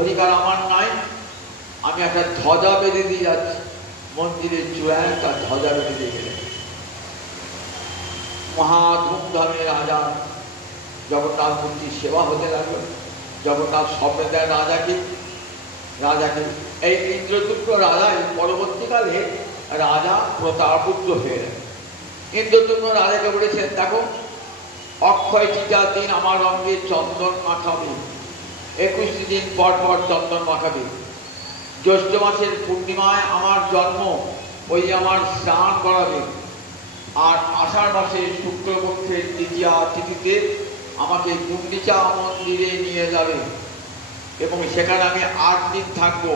অধিকার আমার নাই, আমি একটা ধ্বজা বেঁধে দিয়ে যাচ্ছি। মন্দিরের চূড়ায় একটা ধ্বজা বেঁধে দিয়ে গেলেন। মহা ধুমধামে রাজা জগন্নাথ মূর্তির সেবা হতে লাগলো। জগন্নাথ স্বপ্নে দেন রাজাকে। এই ইন্দ্রদুম্ন রাজা পরবর্তীকালে রাজা প্রতাপরুদ্ধ হয়ে গেলেন। ইন্দ্রদ্যুম্ন রাজাকে বলেছেন, দেখো অক্ষয় তৃতীয়ার দিন আমার অঙ্গে চন্দন মাখাবে, 21 দিন পর পর চন্দন মাখাবে। জ্যৈষ্ঠ মাসের পূর্ণিমায় আমার জন্ম, ওই আমার স্নান করাবে। আর আষাঢ় মাসে শুক্লপক্ষের তৃতীয়া তিথিতে আমাকে গুন্ডিচা মন্দিরে নিয়ে যাবে এবং সেখানে আমি 8 দিন থাকবো।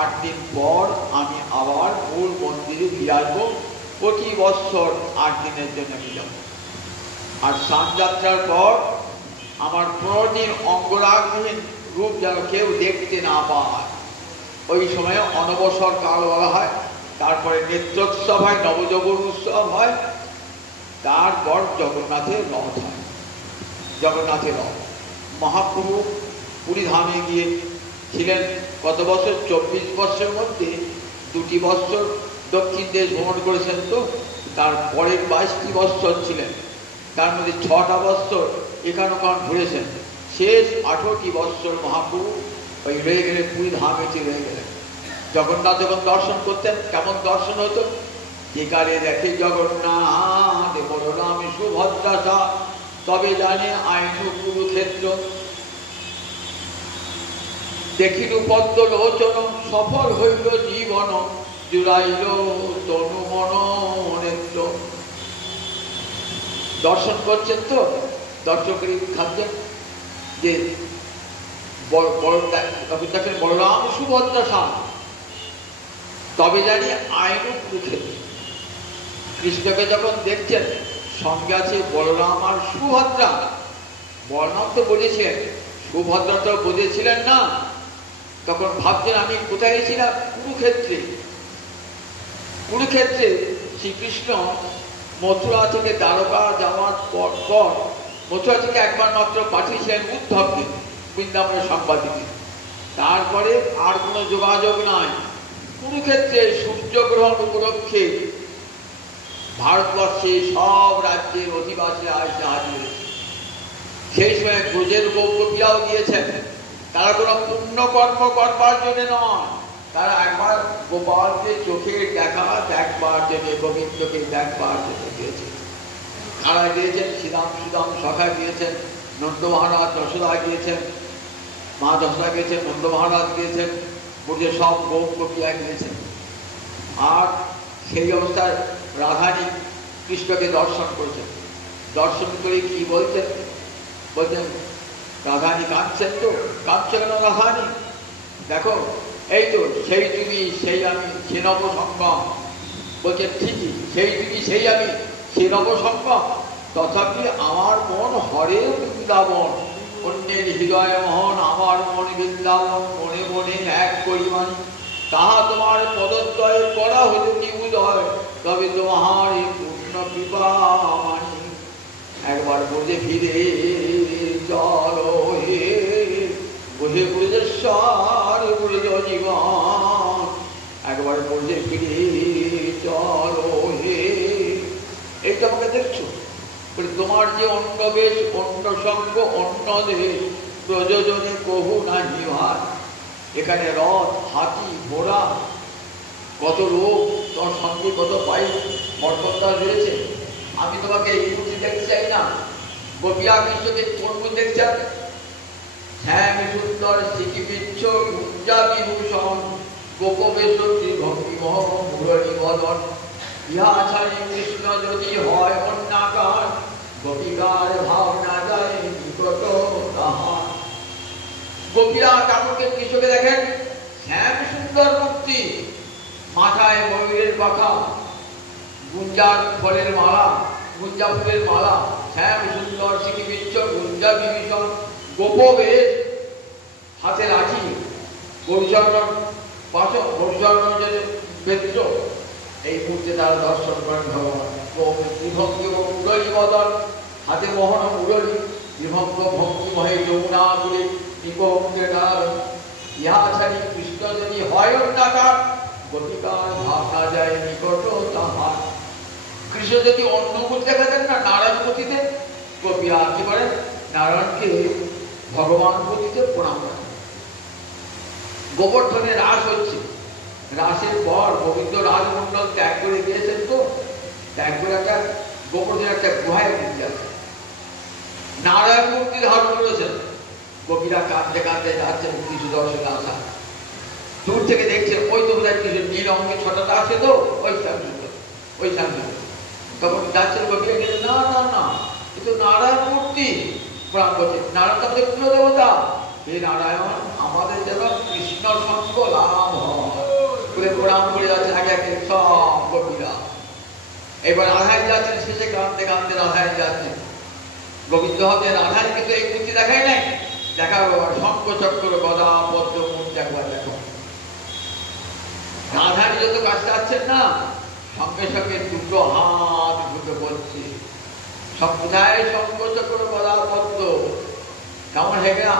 8 দিন পর আমি আবার মূল মন্দিরে ফিরে আসবো। প্রতি বৎসর 8 দিনের জন্য আমি যাব। আর স্নানযাত্রার পর আমার 15 দিন অঙ্গরাগহীন রূপ যেন কেউ দেখতে না পায়। ওই সময়ে অনবসর কাল বলা হয়। তারপরে নেত্রোৎসব হয়, নবযৌবন উৎসব হয়, তারপর জগন্নাথের রথ হয়। জগন্নাথের রথ মহাপ্রভু পুরী ধামে গিয়ে ছিলেন কত বছর? 24 বছরের মধ্যে 2টি বছর দক্ষিণ দেশ ভ্রমণ করেছেন। তো তার পরের 22টি বছর ছিলেন, তার মধ্যে 6টা বছর এখানে ঘুরেছেন। শেষ 18টি বছর মহাপ্রভু ওই রয়ে গেলে পুরী ধামেতে রয়ে গেলেন। জগন্নাথ যখন দর্শন করতেন, কেমন দর্শন হতো? যেকালে দেখে জগন্নাথ বলরাম সুভদ্রা, তবে জানে আইনু কুরুক্ষেত্র। দেখিল পদ্ম লোচন, সফল হইল জীবন, জুড়াইল তনু মন নেত্র। দর্শন করছেন তো, দর্শকের খাদ্যেন যে দেখেন বলরাম সুভদ্রা সাম, তবে জানি আইনু কুরুক্ষেত্র। কৃষ্ণকে যখন দেখছেন সঙ্গে আছে বলরাম আর সুভদ্রা। বলরাম তো বুঝেছিলেন, সুভদ্রা তো বুঝেছিলেন না। তখন ভাবছেন আমি কোথায় ছিলাম? কুরুক্ষেত্রে। কুরুক্ষেত্রে শ্রীকৃষ্ণ মথুরা থেকে দ্বারকা যাওয়ার পর মথুরা থেকে একবার মাত্র পাঠিয়েছিলেন উদ্ধবকে, বৃন্দাবনের সংবাদ দিতে। তারপরে আর কোনো যোগাযোগ নাই। কুরুক্ষেত্রে সূর্যগ্রহণ উপলক্ষে ভারতবর্ষে সব রাজ্যের অধিবাসীরা এসে হাজির হয়েছে। সেই সময় ব্রজের গোপীরাও গিয়েছেন। তারা কোনো পুণ্যকর্ম করবার জন্য নয়, তারা একবার গোপালকে চোখে দেখবার জন্য, গোবিন্দকে দেখবার জন্য গিয়েছে। কারা গিয়েছেন? শ্রীরাম সুদাম সখা গিয়েছেন, নন্দ মহারাজ যশোদা গিয়েছেন, মা যশোদা গিয়েছেন, নন্দ মহারাজ গিয়েছেন, ব্রজে সব গোপীরা গিয়েছেন। আর সেই অবস্থায় রাধানী কৃষ্ণকে দর্শন করেছেন। দর্শন করে কি বলছেন? বলছেন রাধানী কাঁদছেন। তো কাঁদছে কেন রাধানী? দেখো এই তো সেই তুমি সেই আমি, সে নবসঙ্গম। বলছেন ঠিকই, সেই তুমি সেই আমি, সে নবসঙ্গম। তথাপি আমার মন হরে বৃন্দাবন, অন্যের হৃদয় মোহন, আমার মন বৃন্দাবন, মনে মনে এক পরিমাণ। তাহা তোমার পদদ্বয়ে করা হল কি উদয়, তবে তোমার পূর্ণ কৃপা মানি। একবার বলে ফিরে চলো হে, বলে ব্রজেশ্বর ব্রজ জীবন। একবার বলে ফিরে চলো হে। এই তো আমাকে দেখছো, তোমার যে অন্য বেশ, অন্য সঙ্গ, অন্য দেশ, প্রযোজনে কহু না নিভার। এখানে রথ, হাতি, ঘোড়া, কত লোক, তোমার সঙ্গে কত বাইক মর্যাদা রয়েছে। আমি তোমাকে এই মূর্তি দেখতে চাই না। গোপিয়া কৃষ্ণকে কোন মূর্তি দেখতে চান? শ্যাম সুন্দর সিকিবিচ্ছ গুঞ্জা বিভূষণ, গোপবেশ ভক্তি মহ মুরলী বদন। ইহা ছাড়ি কৃষ্ণ যদি হয় অন্যাকার, গোপিকার ভাবনা যায় নিকট তাহার। গোপীরা ঠাকুরকে কৃষ্ণকে দেখেন শ্যাম সুন্দর মূর্তি, মাথায় ময়ূরের পাখা, গুঞ্জার ফলের মালা, গুঞ্জা ফুলের মালা, শ্যাম সুন্দর সিকিবিচ্ছ গুঞ্জা বিভীষণ, গোপবেশ, হাতে লাঠি, গৌচরণ পাশক, গৌচরণ বেত্র। এই মূর্তি তারা দর্শন করেন ভগবান। বিভক্তি মুরলী বদন, হাতে মোহন মুরলী, বিভক্ত ভক্তিমহে যমুনা গুলি নিকটে ডাল। ইহা ছাড়ি কৃষ্ণ যদি হয় অন্যাকার, গোপিকার ভাবনা যায় নিকট তাহার। কৃষ্ণ যদি অন্য মূর্তি দেখাতেন না নারায়ণ পতিতে, গোপীরা কি করেন? নারায়ণকে ভগবান পতিতে প্রণাম করেন। গোবর্ধনের রাস হচ্ছে, রাসের পর গোবিন্দ রাজমন্ডল ত্যাগ করে দিয়েছেন, তো ত্যাগ করে একটা গোবর্ধন একটা গুহায় ঢুকে আছে, নারায়ণ মূর্তি ধারণ করেছেন। গোপীরা কাঁদতে কাঁদতে যাচ্ছেন কিছু দর্শক আসা, দূর থেকে দেখছেন ওই তো বোধহয় কিছু নীল অঙ্গে ছটাটা আছে, তো ওই সামনে ওই সামনে। তখন যাচ্ছেন গোপীরা গেলে, না না না, এ তো নারায়ণ মূর্তি। প্রণাম করছে, নারায়ণ তাদের প্রিয় দেবতা, হে নারায়ণ আমাদের যেন কৃষ্ণ সঙ্গ লাভ হয়। প্রণাম করে যাচ্ছেন আগে আগে সব গোপীরা। এবার রাধায় যাচ্ছেন, শেষে কাঁদতে কাঁদতে রাধায় যাচ্ছেন। গোবিন্দ হবে রাধায় কিন্তু এই মূর্তি দেখায় নাই, দেখার শঙ্খ চক্র গদা পদ্ম মূর্তি একবার দেখো। রাধারী যত কাছে যাচ্ছেন না, সঙ্গে সঙ্গে দুটো হাত ঢুকে পড়ছে। কোথায় শঙ্খ চক্র গদা পদ্ম, কেমন হয়ে গেল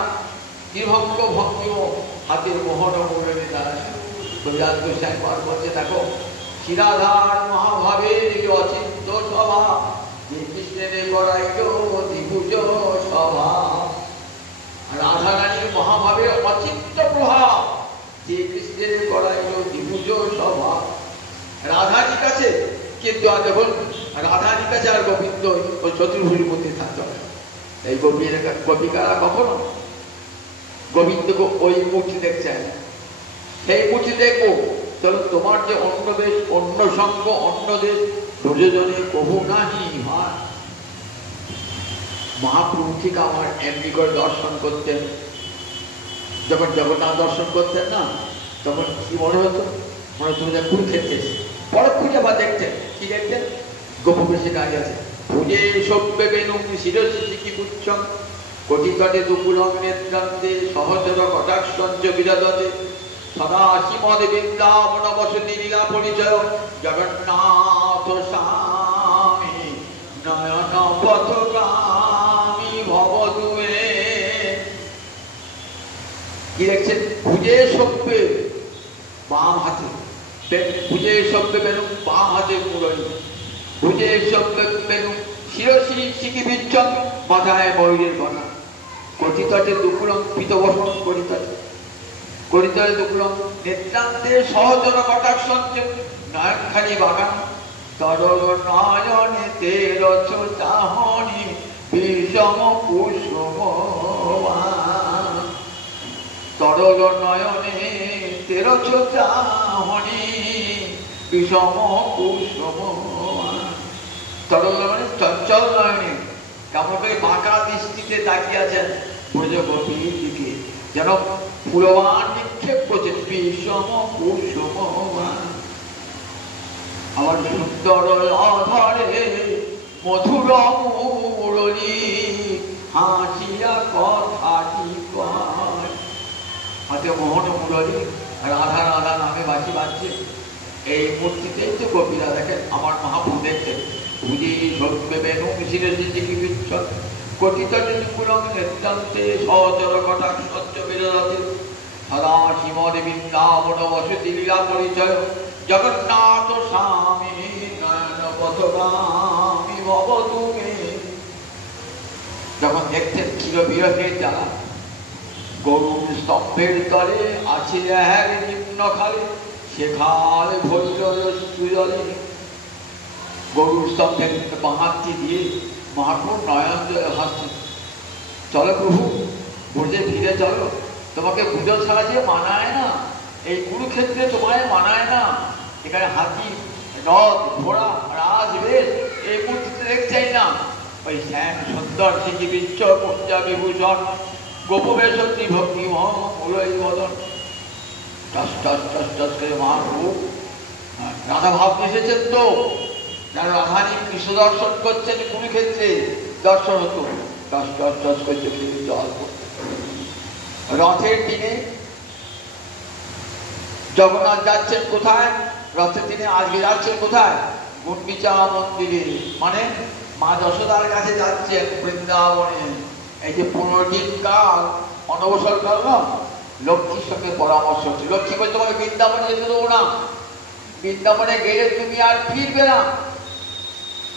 নির্ভঙ্গ ভঙ্গিও হাতের মোহন মুরলী দাস। কবিরাজ গোস্বামী পাঠ করছে, দেখো শিরাধার মহাভাবের অচিন্ত সভা, কৃষ্ণের গড়াইল দ্বিভুজ সভা। রাধা রানীর মহাভাবের অচিন্ত প্রভাব, যে কৃষ্ণের গড়াইল দ্বিভুজ সভা। রাধারীর কাছে কিন্তু আর দেখুন, রাধারীর কাছে আর গোবিন্দ ওই চতুর্ভুজের মধ্যে থাকতে হবে। এই গোপিকারা কখনো গোবিন্দকে ওই মূর্তি দেখছে না, সেই মূর্তি দেখবো। চলো তোমার যে অন্য দেশ, অন্য সঙ্গ, অন্য দেশ, প্রযোজনে কবু নাহি হয়। মহাপ্রভু ঠিক আমার এমনি করে দর্শন করতেন। যখন জগন্নাথ দর্শন করতেন না, তখন কি মনে হতো, মনে হতো কুরুক্ষেত্রে পরক্ষণে আবার দেখতেন। কি দেখতেন? গোপবেশে দাঁড়িয়ে আছে, ভুজে সভ্যে বেনু শিরসি কি পুচ্ছং, কোটিতটে দুপুরং নেত্রান্তে সহচর কটাক্ষঞ্চ বিরাজতে, সদা শ্রীমদ বৃন্দাবন বসতি লীলা পরিচয়, জগন্নাথ স্বামী নয়ন পথগামী ভবদুয়ে। কি দেখছেন? ভুজে সভ্যে বাম হাতে, ভুজে সভ্যে বেনু বাম হাতে মুরলী, ভুজে সভ্যে বেনু শিরসি শিখি বিচ্ছং, মাথায় ময়ূরের গণা, কটিতটে দুপুরং পীতবসন করিতটে, করিতটে দুপুরং নেত্রান্তে সহচর কটাক্ষঞ্চ, নয়নখানি বাগান, তরল নয়নে তেরছ চাহনি বিষম কুসুম, তরল নয়নে তেরছ চাহনি বিষম কুসুম। তরল মানে চঞ্চল নয়নে, কেমন করে বাঁকা দৃষ্টিতে তাকিয়ে আছেন ব্রজগোপীর দিকে, যেন ফুলবান নিক্ষেপ করছেন বিষম কুসুম। আমার সুন্দর অধরে মধুর মুরলী, হাসিয়া কথাটি কয়। হাতে মোহন মুরলী, রাধা রাধা নামে বাঁশি বাজছে। এই মূর্তিতেই তো গোপীরা দেখেন আমার মহাপ্রভু দেখছেন। ভুজি সভ্যে বেনু শিরসি শিখি বিচ্ছং, কোটিতটে দুপুরং নেত্রান্তে সহচর কটাক্ষঞ্চ বিরাজতে, সদা শ্রীমদ বৃন্দাবন বসতি লীলা পরিচয়, জগন্নাথ স্বামী নয়ন পথগামী ভবদুয়ে। যখন দেখছেন ক্ষীর বিরহের জ্বালা, গরুর স্তম্ভের তলে আছে এক নিম্ন খালে, সে খাল ভৈল সুজলে। গরুর স্তম্ভের বাঁহাতি দিয়ে মহাপ্রভু নয়ন জলে ভাসছে। চলো প্রভু, ব্রজে ফিরে চলো, তোমাকে পুজো ছাড়া যে মানায় না, এই কুরুক্ষেত্রে তোমায় মানায় না। এখানে হাতি, রথ, ঘোড়া, রাজবেশ এই মূর্তিতে দেখছেই না। ওই শ্যাম সুন্দর শিখি বিচ্ছ পঞ্জা বিভূষণ, গোপবেশ ভক্তি মূলই বদন। টস টস টস টস করে মহাপ্রভু রাধা ভাব এসেছেন, তো রাধানী কৃষ্ণ দর্শন করছেন কুরুক্ষেত্রে দর্শন হতো, টস টস টস করে জল পড়ছে। রথের দিনে জগন্নাথ যাচ্ছেন কোথায়? রথের দিনে আজকে যাচ্ছেন কোথায়? গুন্ডিচা মন্দিরে, মানে মা যশোদার কাছে যাচ্ছেন বৃন্দাবনে। এই যে 15 দিন কাল অনবসর কাল, লক্ষ্মীর সঙ্গে পরামর্শ হচ্ছে। লক্ষ্মী বলছে তোমাকে বৃন্দাবনে যেতে দেবো না, বৃন্দাবনে গেলে তুমি আর ফিরবে না।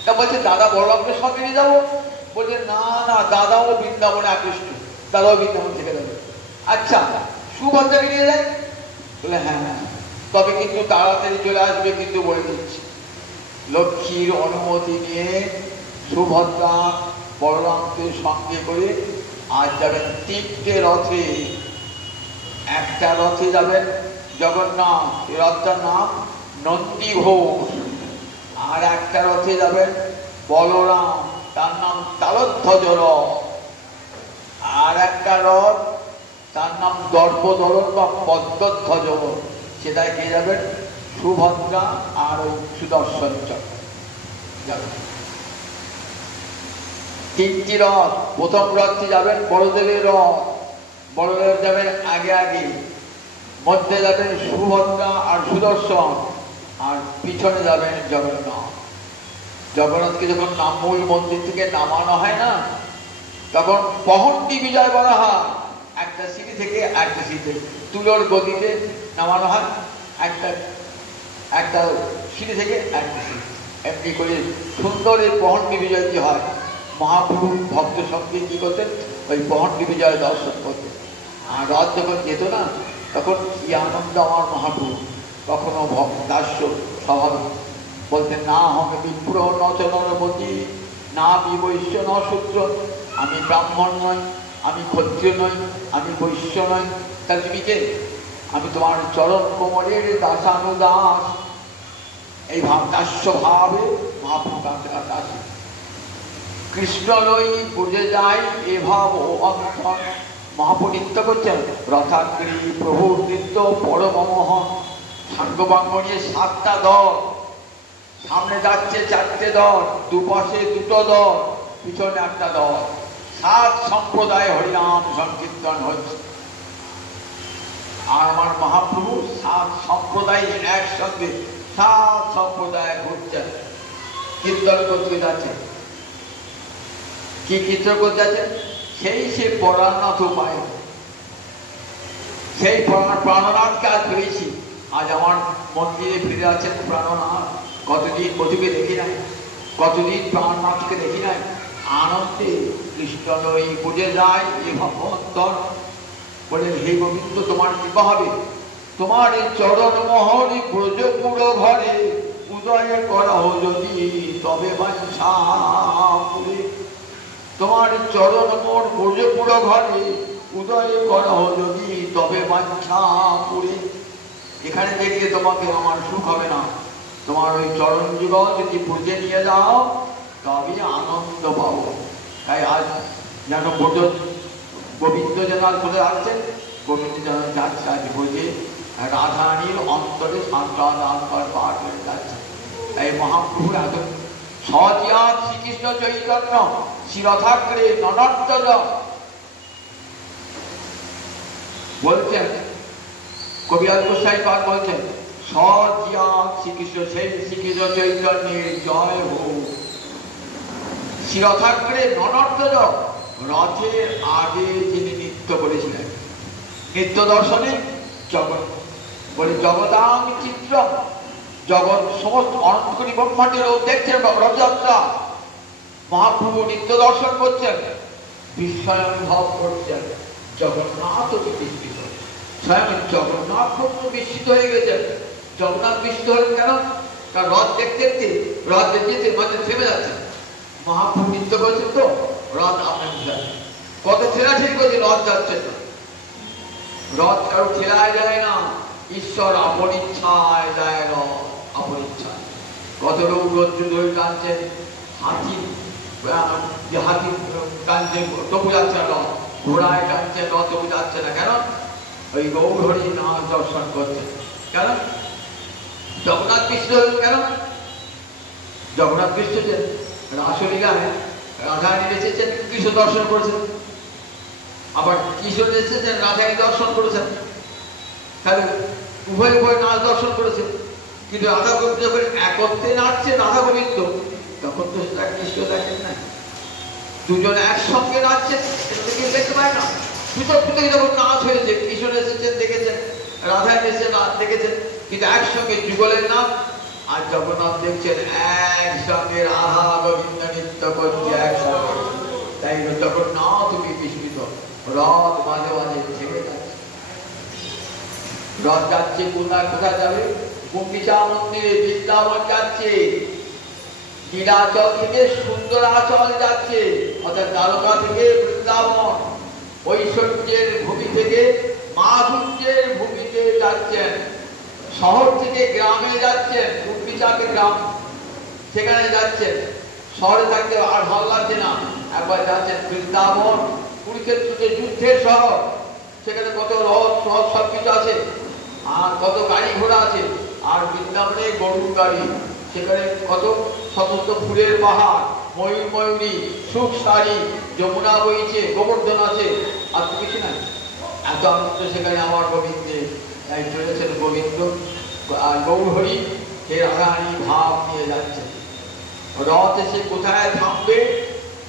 তা বলছে দাদা বড়বাবুকে সঙ্গে নিয়ে যাবো। বলছে না না, দাদাও বৃন্দাবনে আকৃষ্ট, দাদাও বৃন্দাবন থেকে যাবে। আচ্ছা সুভদ্রাকে নিয়ে যায়? বলে হ্যাঁ হ্যাঁ। তবে কিন্তু তাড়াতাড়ি চলে আসবে, কিন্তু বলে দিচ্ছি। লক্ষ্মীর অনুমতি নিয়ে সুভদ্রা বলরামকে সঙ্গে করে আজ যাবেন 3টে রথে। একটা রথে যাবেন জগন্নাথ, এই রথটার নাম নন্দী ঘোষ। আর একটা রথে যাবেন বলরাম, তার নাম তালধ্বজ রথ। আর একটা রথ তার নাম দর্পদলন বা পদ্মধ্বজ, সেটাই কে যাবেন সুভদ্রা আর ওই সুদর্শন চক্র যাবেন। 3টি রথ। প্রথম রথটি যাবেন বড়দেবের রথ, বড়দেব যাবেন আগে আগে, মধ্যে যাবেন সুভদ্রা আর সুদর্শন, আর পিছনে যাবেন জগন্নাথ। জগন্নাথকে যখন মূল মন্দির থেকে নামানো হয় না, তখন পহন্ডি বিজয় বলা হয়। একটা সিঁড়ি থেকে একটা সিঁড়িতে তুলোর গদিতে নামানো হয়, একটা একটা সিঁড়ি থেকে একটা সিঁড়ি, এমনি করে সুন্দর এই পহন্ডি বিজয়টি হয়। মহাপ্রভু ভক্ত সঙ্গে কি করতেন, ওই পহন্ডি বিজয় দর্শন করতেন। আর রথ যখন যেত না, তখন কি আনন্দ আমার মহাপ্রভু। কখনো দাস্য স্বভাব বলতেন, না হবে বিপ্র নচনরপতি, না বিবৈশ্য ন শূদ্র। আমি ব্রাহ্মণ নই, আমি ক্ষত্রিয় নই, আমি বৈশ্য নই, তাহলে তুমি কে? আমি তোমার চরণ কোমরের দাসানুদাস। এই ভাব দাস্য ভাবে মহাপ্রভু কাছে আসে। কৃষ্ণ লই বুঝে যায় এ ভাব ও অন্তর। মহাপ্রভু নৃত্য করছেন, রথাগ্রী প্রভুর নৃত্য পরমমোহন। সাঙ্গবাঙ্গ নিয়ে 7টা দল, সামনে যাচ্ছে 4টে দল, দুপাশে 2টো দল, পিছনে একটা দল। 7 সম্প্রদায় হরিনাম সংকীর্তন হচ্ছে। আর আমার মহাপ্রভু 7 সম্প্রদায় একসঙ্গে, 7 সম্প্রদায় ঘুরছেন, কীর্তন করতে যাচ্ছে। কি কীর্তন করতে যাচ্ছেন? সেই সে পরাণনাথ উপায়, সেই প্রাণনাথকে আজ পেয়েছি। আজ আমার মন্দিরে ফিরে আছেন প্রাণনাথ। কতদিন বধুকে দেখি নাই, কতদিন প্রাণনাথকে দেখি নাই। আনন্দে কৃষ্ণ লই বুঝে যায় এ ভগবন্তর। বলে, হে গোবিন্দ, তোমার কৃপা হবে, তোমার এই চরণ মহরি ব্রজপুর ঘরে উদয় করহ যদি, তবে বাঞ্ছা পুরে। তোমার চরণ মোর ব্রজপুর ঘরে উদয় করহ যদি, তবে বাঞ্ছা পুরে। এখানে দেখলে তোমাকে আমার সুখ হবে না, তোমার ওই চরণ যুগল যদি ব্রজে নিয়ে যাও, তবে আনন্দ পাবো। তাই আজ যেন গোবিন্দ যেন করে আসছেন, গোবিন্দ যেন যাচ্ছে আজ ব্রজে, রাধারানীর অন্তরে শান্তান্তর পাঠ হয়ে যাচ্ছে। তাই মহাপ্রভু এত সজিয়াত শ্রীকৃষ্ণ চৈতন্য শিরথাগ্রে ননর্তজ বলছেন, কবিরাজ গোসাই পাঠ বলছেন, সজিয়াত শ্রীকৃষ্ণ, সেই শ্রীকৃষ্ণ চৈতন্যের জয় হোক। শিরথাগ্রে ননর্তজ, রথের আগে যিনি নৃত্য করেছিলেন, নিত্য দর্শনে জগৎ বলে জগদাং চিত্র, জগৎ সমস্ত অনন্ত কোটি ব্রহ্মাণ্ডের লোক দেখছেন রথযাত্রা। মহাপ্রভু নিত্য দর্শন করছেন, বিস্ময় অনুভব করছেন। জগন্নাথ বিস্মিত, স্বয়ং জগন্নাথ বিস্মিত হয়ে গেছেন। জগন্নাথ বিস্মিত হলেন কেন? তার রথ দেখতে দেখতে, রথ দেখতে মাঝে থেমে যাচ্ছে। মহাপ্রভু নৃত্য করছেন তো, রথ আপনার যাচ্ছে, কত ঠেলাঠেলি করছে, রথ যাচ্ছে না। রথ কারো ঠেলায় যায় না, ঈশ্বর আপন ইচ্ছায় যায় রথ, আপন ইচ্ছায়। কত লোক রজ্জু ধরে টানছেন, হাতি টানছে, তবু যাচ্ছে না রথ, ঘোড়ায় টানছে রথ, তবু যাচ্ছে না। কেন? ওই গৌর হরি নাম দর্শন করছে। কেন? জগন্নাথ কৃষ্ণ কেন? জগন্নাথ কৃষ্ণ যে রাসলীলায় রাধারানী এসেছেন, কৃষ্ণ দর্শন করেছেন, আবার কৃষ্ণ এসেছেন, রাধারানী দর্শন করেছেন। তাহলে উভয় উভয় নাচ দর্শন করেছে। কিন্তু রাধা গোবিন্দ যখন একত্রে নাচছে রাধা গোবিন্দ, তখন তো সেটা কৃষ্ণ দেখেন না। দুজনে একসঙ্গে নাচছেন, সেটা তো কেউ দেখতে পায় না। পৃথক পৃথক যখন নাচ হয়েছে, কৃষ্ণ এসেছেন দেখেছেন, রাধারানী এসে নাচ দেখেছেন, কিন্তু একসঙ্গে যুগলের নাচ। আর জগন্নাথ দেখছেন একসঙ্গে রাধা গোবিন্দ নৃত্য করছে একসঙ্গে। তাই জগন্নাথ বিস্মিত, রথ মাঝে মাঝে থেমে যাচ্ছে। রথ যাচ্ছে কোথায় কোথায় যাবে? গুন্ডিচা মন্দিরে, বৃন্দাবন যাচ্ছে, নীলাচল থেকে সুন্দরাচল যাচ্ছে, অর্থাৎ দ্বারকা থেকে বৃন্দাবন, ঐশ্বর্যের ভূমি থেকে মাধুর্যের ভূমিতে যাচ্ছেন, শহর থেকে গ্রামে যাচ্ছেন, গুন্ডিচাকে গ্রাম সেখানে যাচ্ছেন, শহরে থাকতে আর ভালো লাগছে না, একবার যাচ্ছেন বৃন্দাবন, কুরুক্ষেত্রে যুদ্ধের শহর, সেখানে কত রথ রথ সব কিছু আছে, আর কত গাড়ি ঘোড়া আছে, আর বৃন্দাবনে গরুর গাড়ি, সেখানে কত শত ফুলের পাহাড়, ময়ূর ময়ূরী, সুখ শাড়ি, যমুনা বইছে, গোবর্ধন আছে, আর তো কিছু নাই। এত আনন্দ সেখানে আমার গোবিন্দে চলেছেন গোবিন্দ আর গৌরহরি, সে রাধারানী ভাব নিয়ে যাচ্ছে। রথ এসে কোথায় থামবে?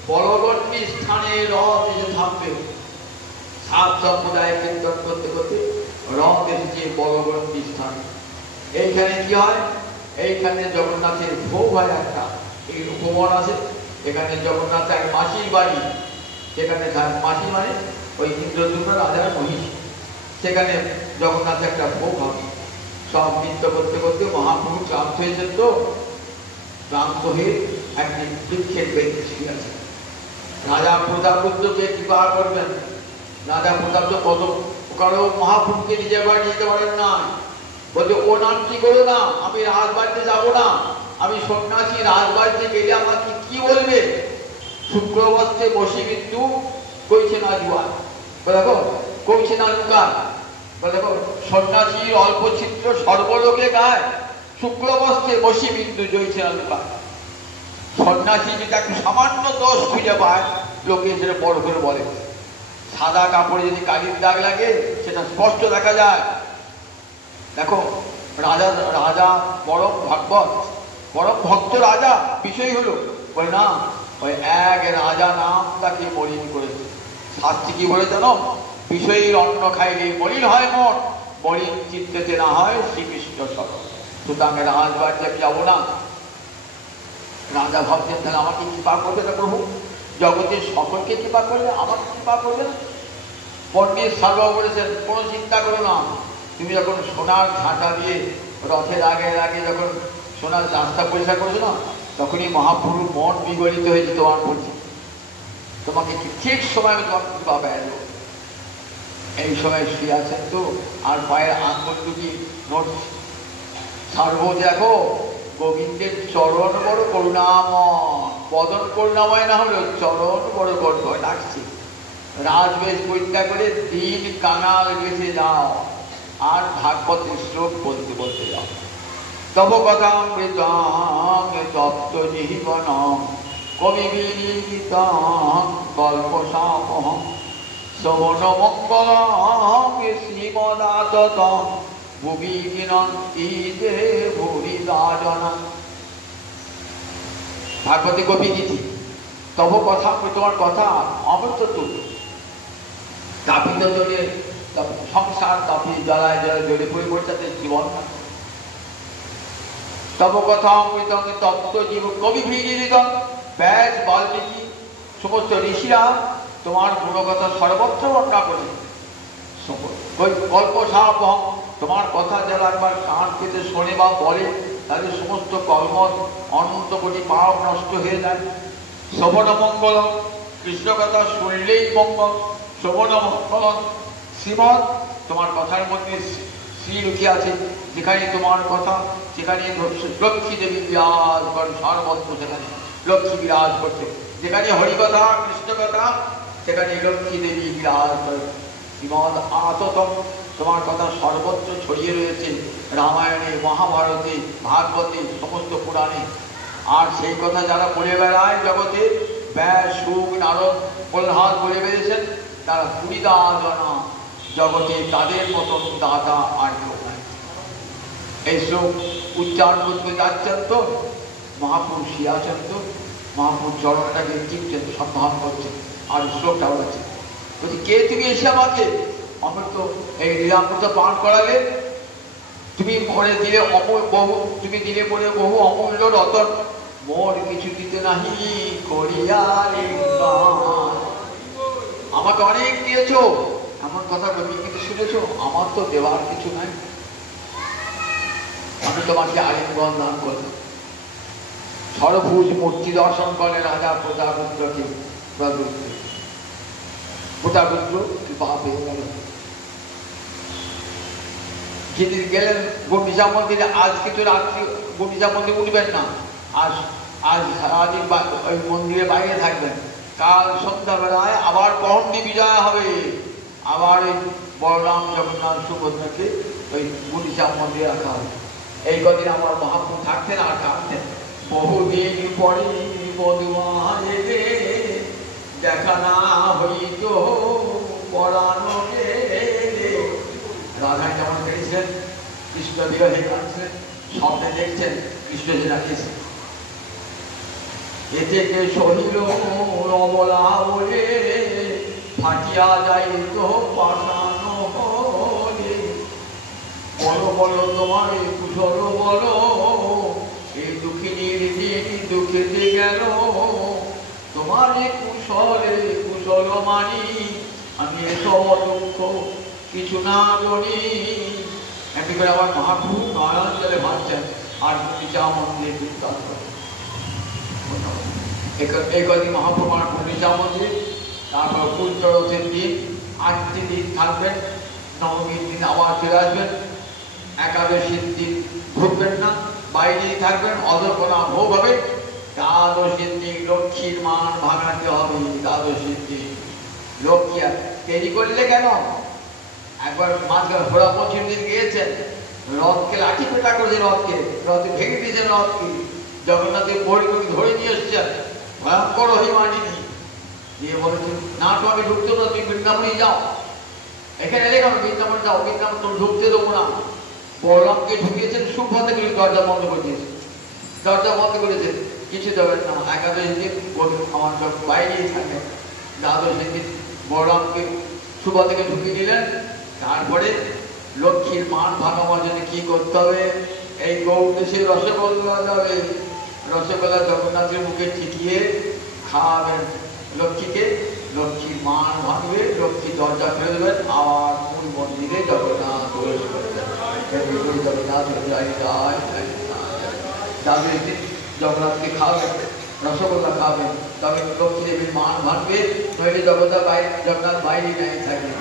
বলগণ্ডী স্থানে রথ এসে থামবে। সাত সম্প্রদায় কীর্তন করতে করতে রথ এসেছে বলগণ্ডী স্থানে। এইখানে কি হয়? এইখানে জগন্নাথের ভোগ হয় একটা, এই উপবন আছে, এখানে জগন্নাথ এক মাসির বাড়ি, সেখানে মাসি মানে ওই ইন্দ্রদ্যুম্ন রাজার মহিষী, সেখানে জগন্নাথ একটা ভোগ হবে। সব নৃত্য করতে করতে মহাপ্রভু ক্লান্ত হয়েছেন, তো ক্লান্ত হয়ে একটি বৃক্ষের বেঁধে শুয়ে আছে। রাজা প্রতাপরুদ্রকে কৃপা করবেন। রাজা প্রতাপ তো কত কারো মহাপ্রভুকে নিজের বাড়ি নিতে পারেন না, বলছে ও নাম কি করো না, আমি রাজবাড়িতে যাবো না, আমি সন্ন্যাসী, রাজবাড়িতে গেলে আমাকে কি বলবে? শুক্রবস্ত্রে বসি বিন্দু কইছে না জুয়ার, দেখো কইছে না লুকার, দেখো সন্ন্যাসীর অল্প চিত্র সর্বলোকে গায়, শুক্রবস্ত্রে বসি বিন্দু জয়ছে না লুকার। সন্ন্যাসী যদি একটা সামান্য দোষ খুঁজে পায়, লোকে সেটা বড় করে বলে। সাদা কাপড়ে যদি কালির দাগ লাগে সেটা স্পষ্ট দেখা যায়। দেখো রাজা রাজা পরম ভাগবত, পরম ভক্ত রাজা, বিষয় হলো ওই না, ওই এক রাজা নাম তাকে মলিন করেছে। শাস্তি কি বলে জানো? বিষয়ীর অন্ন খাইলে মলিন হয় মন, মলিন চিত্তেতে না হয় শ্রীকৃষ্ণ স্মরণ। সুতরাং রাজবাড়িতে আমি যাবো না। রাজা ভাবছেন তাহলে আমাকে কৃপা করবে না প্রভু, জগতের সকলকে কৃপা করবে, আমাকে কৃপা করবে না। পণ্ডিত সার্বভৌম বলেছেন কোনো চিন্তা করো না, তুমি যখন সোনার ঝাঁটা দিয়ে রথের আগে আগে যখন সোনার রাস্তা পরিষ্কার করছো না, তখনই মহাপ্রভুর মন বিগলিত হয়েছে তোমার প্রতি, তোমাকে ঠিক সময় আমি তোমাকে কৃপা পেয়ে দেবো। এই সময় শুয়ে আছেন তো, আর পায়ের আঙ্গুল দুটি নড়ছে। সার্বভৌম দেখো গোবিন্দের চরণ বড় করুণাময়, বদন করুণাময় না হলেও চরণ বড় করুণাময় ডাকছে। রাজবেশ পরিত্যাগ করে দিন কাঙাল বেঁচে যাও, আর ভাগবতের শ্লোক বলতে বলতে যাও। তব কথামৃতং তপ্ত জীবনম কবিবিদিতং কল্পসাপহং শ্রবণ মঙ্গলং শ্রীমদাততং ভুবি বিনন্তি তে ভুরিদাজনা। ভাগবতী কবি গীতি, তব কথা, তোমার কথা অমৃত তুল্য। তাপিত জলে সংসার তাপি জ্বালায় জ্বালায় জ্বলে পরিবর্তাতে জীবন। তব কথা অমৃত তত্ত্ব জীব কবি ভিড়িত ব্যাস বাল্মীকি সমস্ত ঋষিরা তোমার গুণকথা সর্বত্র বর্ণনা করে। কল্পসাপহং, তোমার কথা যারা একবার কান পেতে শোনে বা বলে তাদের সমস্ত কর্ম অনন্ত কোটি পাপ নষ্ট হয়ে যায়। শ্রবণ মঙ্গল, কৃষ্ণ কথা শুনলেই মঙ্গল। শ্রবণ মঙ্গল শ্রীমৎ, তোমার কথার মধ্যে শ্রী লুকিয়ে আছে, যেখানে তোমার কথা সেখানে লক্ষ্মী দেবী বিরাজ করেন, সর্বত্র সেখানে লক্ষ্মী বিরাজ করছে। যেখানে হরিকথা কৃষ্ণ কথা সেখানে লক্ষ্মী দেবী বিরাজ করেন। শ্রীমদ আততম, তোমার কথা সর্বত্র ছড়িয়ে রয়েছে রামায়ণে, মহাভারতে, ভাগবতে, সমস্ত পুরাণে। আর সেই কথা যারা বলে বেড়ায় জগতে, ব্যাস সুখ নারদ প্রহ্লাদ বলে বেড়েছেন, তারা পুরীদাজনা, জগতে তাদের মতন দাতা আর কেউ নাই। এই শ্লোক উচ্চারণ করতে যাচ্ছেন তো মহাপুরুষ শিয়াছেন, তো মহাপুরুষ চরণটাকে টিপছেন, সম্মান করছেন, আর শ্লোকটা বলেছে বলছি কে তুমি এসে আমাকে অমৃত এই লীলামৃত পান করালে, তুমি ভরে দিলে বহু, তুমি দিলে বলে বহু অমূল্য রতন, মোর কিছু দিতে নাহি করিয়া। আমাকে অনেক দিয়েছ, এমন কথা বলবি, কিন্তু শুনেছো আমার তো দেওয়ার কিছু নাই, আমি তোমাকে আলিঙ্গন দান করলাম। সরভুজ মূর্তি দর্শন করে রাজা প্রতাপরুদ্রকে, প্রতাপরুদ্র কৃপা পেয়ে গেল। যেদিন গেলেন গুন্ডিচা মন্দিরে, আজ কিছু রাত্রি গুন্ডিচা মন্দিরে উঠবেন না, আজ সারাদিন ওই মন্দিরের বাইরে থাকবেন। কাল সন্ধ্যাবেলায় আবার পহন্ডি বিজয় হবে, আবার ওই বলরাম জগন্নাথ সুভদ্রাকে ওই গুন্ডিচা মন্দিরে রাখা হবে। এই কদিন আমার মহাপ্রভু থাকতেন আর কাঁদতেন, বহুদিন পরে বধুমারে দেখা না হইত পরানো গেলে। রাধায় যেমন পেয়েছিলেন, কৃষ্ণ বিরহে কাঁদছিলেন, স্বপ্নে দেখছেন কৃষ্ণ যে রাখিয়েছেন। এতে কে সহিল অবলা বলে ফাটিয়া যাইত পাঠানো হলে। বলো বলো তোমার কুশল বলো, এই দুঃখিনীর দিন দুঃখেতে গেল। তোমার কুশলে কুশল মানি, আমি এসব দুঃখ কিছু না গণি। এমনি করে আবার মহাপ্রভু নয়ন জলে ভাবছেন আর গুন্ডিচা মন্দিরে কীর্তন করে। এই কদিন মহাপ্রভু আর গুন্ডিচা মন্দির, তারপর কুলচরথের দিন 8টি দিন থাকবেন, নবমীর দিন আবার চলে আসবেন। একাদশীর দিন ঘুরবেন না, বাইরেই থাকবেন, অদর্পণা ভোগ হবে। দ্বাদশীর দিন লক্ষ্মীর মান ভাঙাতে হবে। দ্বাদশীর দিন লক্ষ্মী আর দেরি করলে কেন? একবার মাঝখানে ঘোড়া পশ্চিম দিন গিয়েছেন, রথকে লাঠি পেটা করেছে, রথে ভেঙে দিয়েছেন রথকে। জগন্নাথের বড়িকে ধরে নিয়ে এসছেন, ভয়ঙ্কর অভিমানিনী দিয়ে বলেছেন, না তোমাকে ঢুকতে না, তুমি বৃন্দাবনে যাও। এখানে এলে কেন? বৃন্দাবনে যাও, বৃন্দাবন তোর ঢুকতে দেবো না। বলরামকে ঢুকিয়েছেন, সুভাতে করে দরজা বন্ধ করে দিয়েছেন, দরজা বন্ধ করেছেন, কিছু দেবেন না। একাদশী দিন আমার সব বাইরেই থাকে। দ্বাদশী দিন বলরামকে সুভা থেকে ঢুকিয়ে দিলেন। তারপরে লক্ষ্মীর মান ভাঙাবার জন্য কি করতে হবে? এই গৌদেশে রসগোল্লা যাবে, রসগোল্লা জগন্নাথের মুখে টিকিয়ে খাওয়াবেন লক্ষ্মীকে। লক্ষ্মীর মান ভাঙবে, লক্ষ্মী দরজা ফেলে দেবেন, আবার মূল মন্দিরে জগন্নাথ প্রবেশ করবেন। জগন্নাথ জগন্নাথকে খাওয়াবেন, রসগোল্লা খাওয়াবেন, তবে লক্ষ্মী দেবীর মান ভাঙবে, নইলে জগন্নাথ বাইরে নাই থাকবে।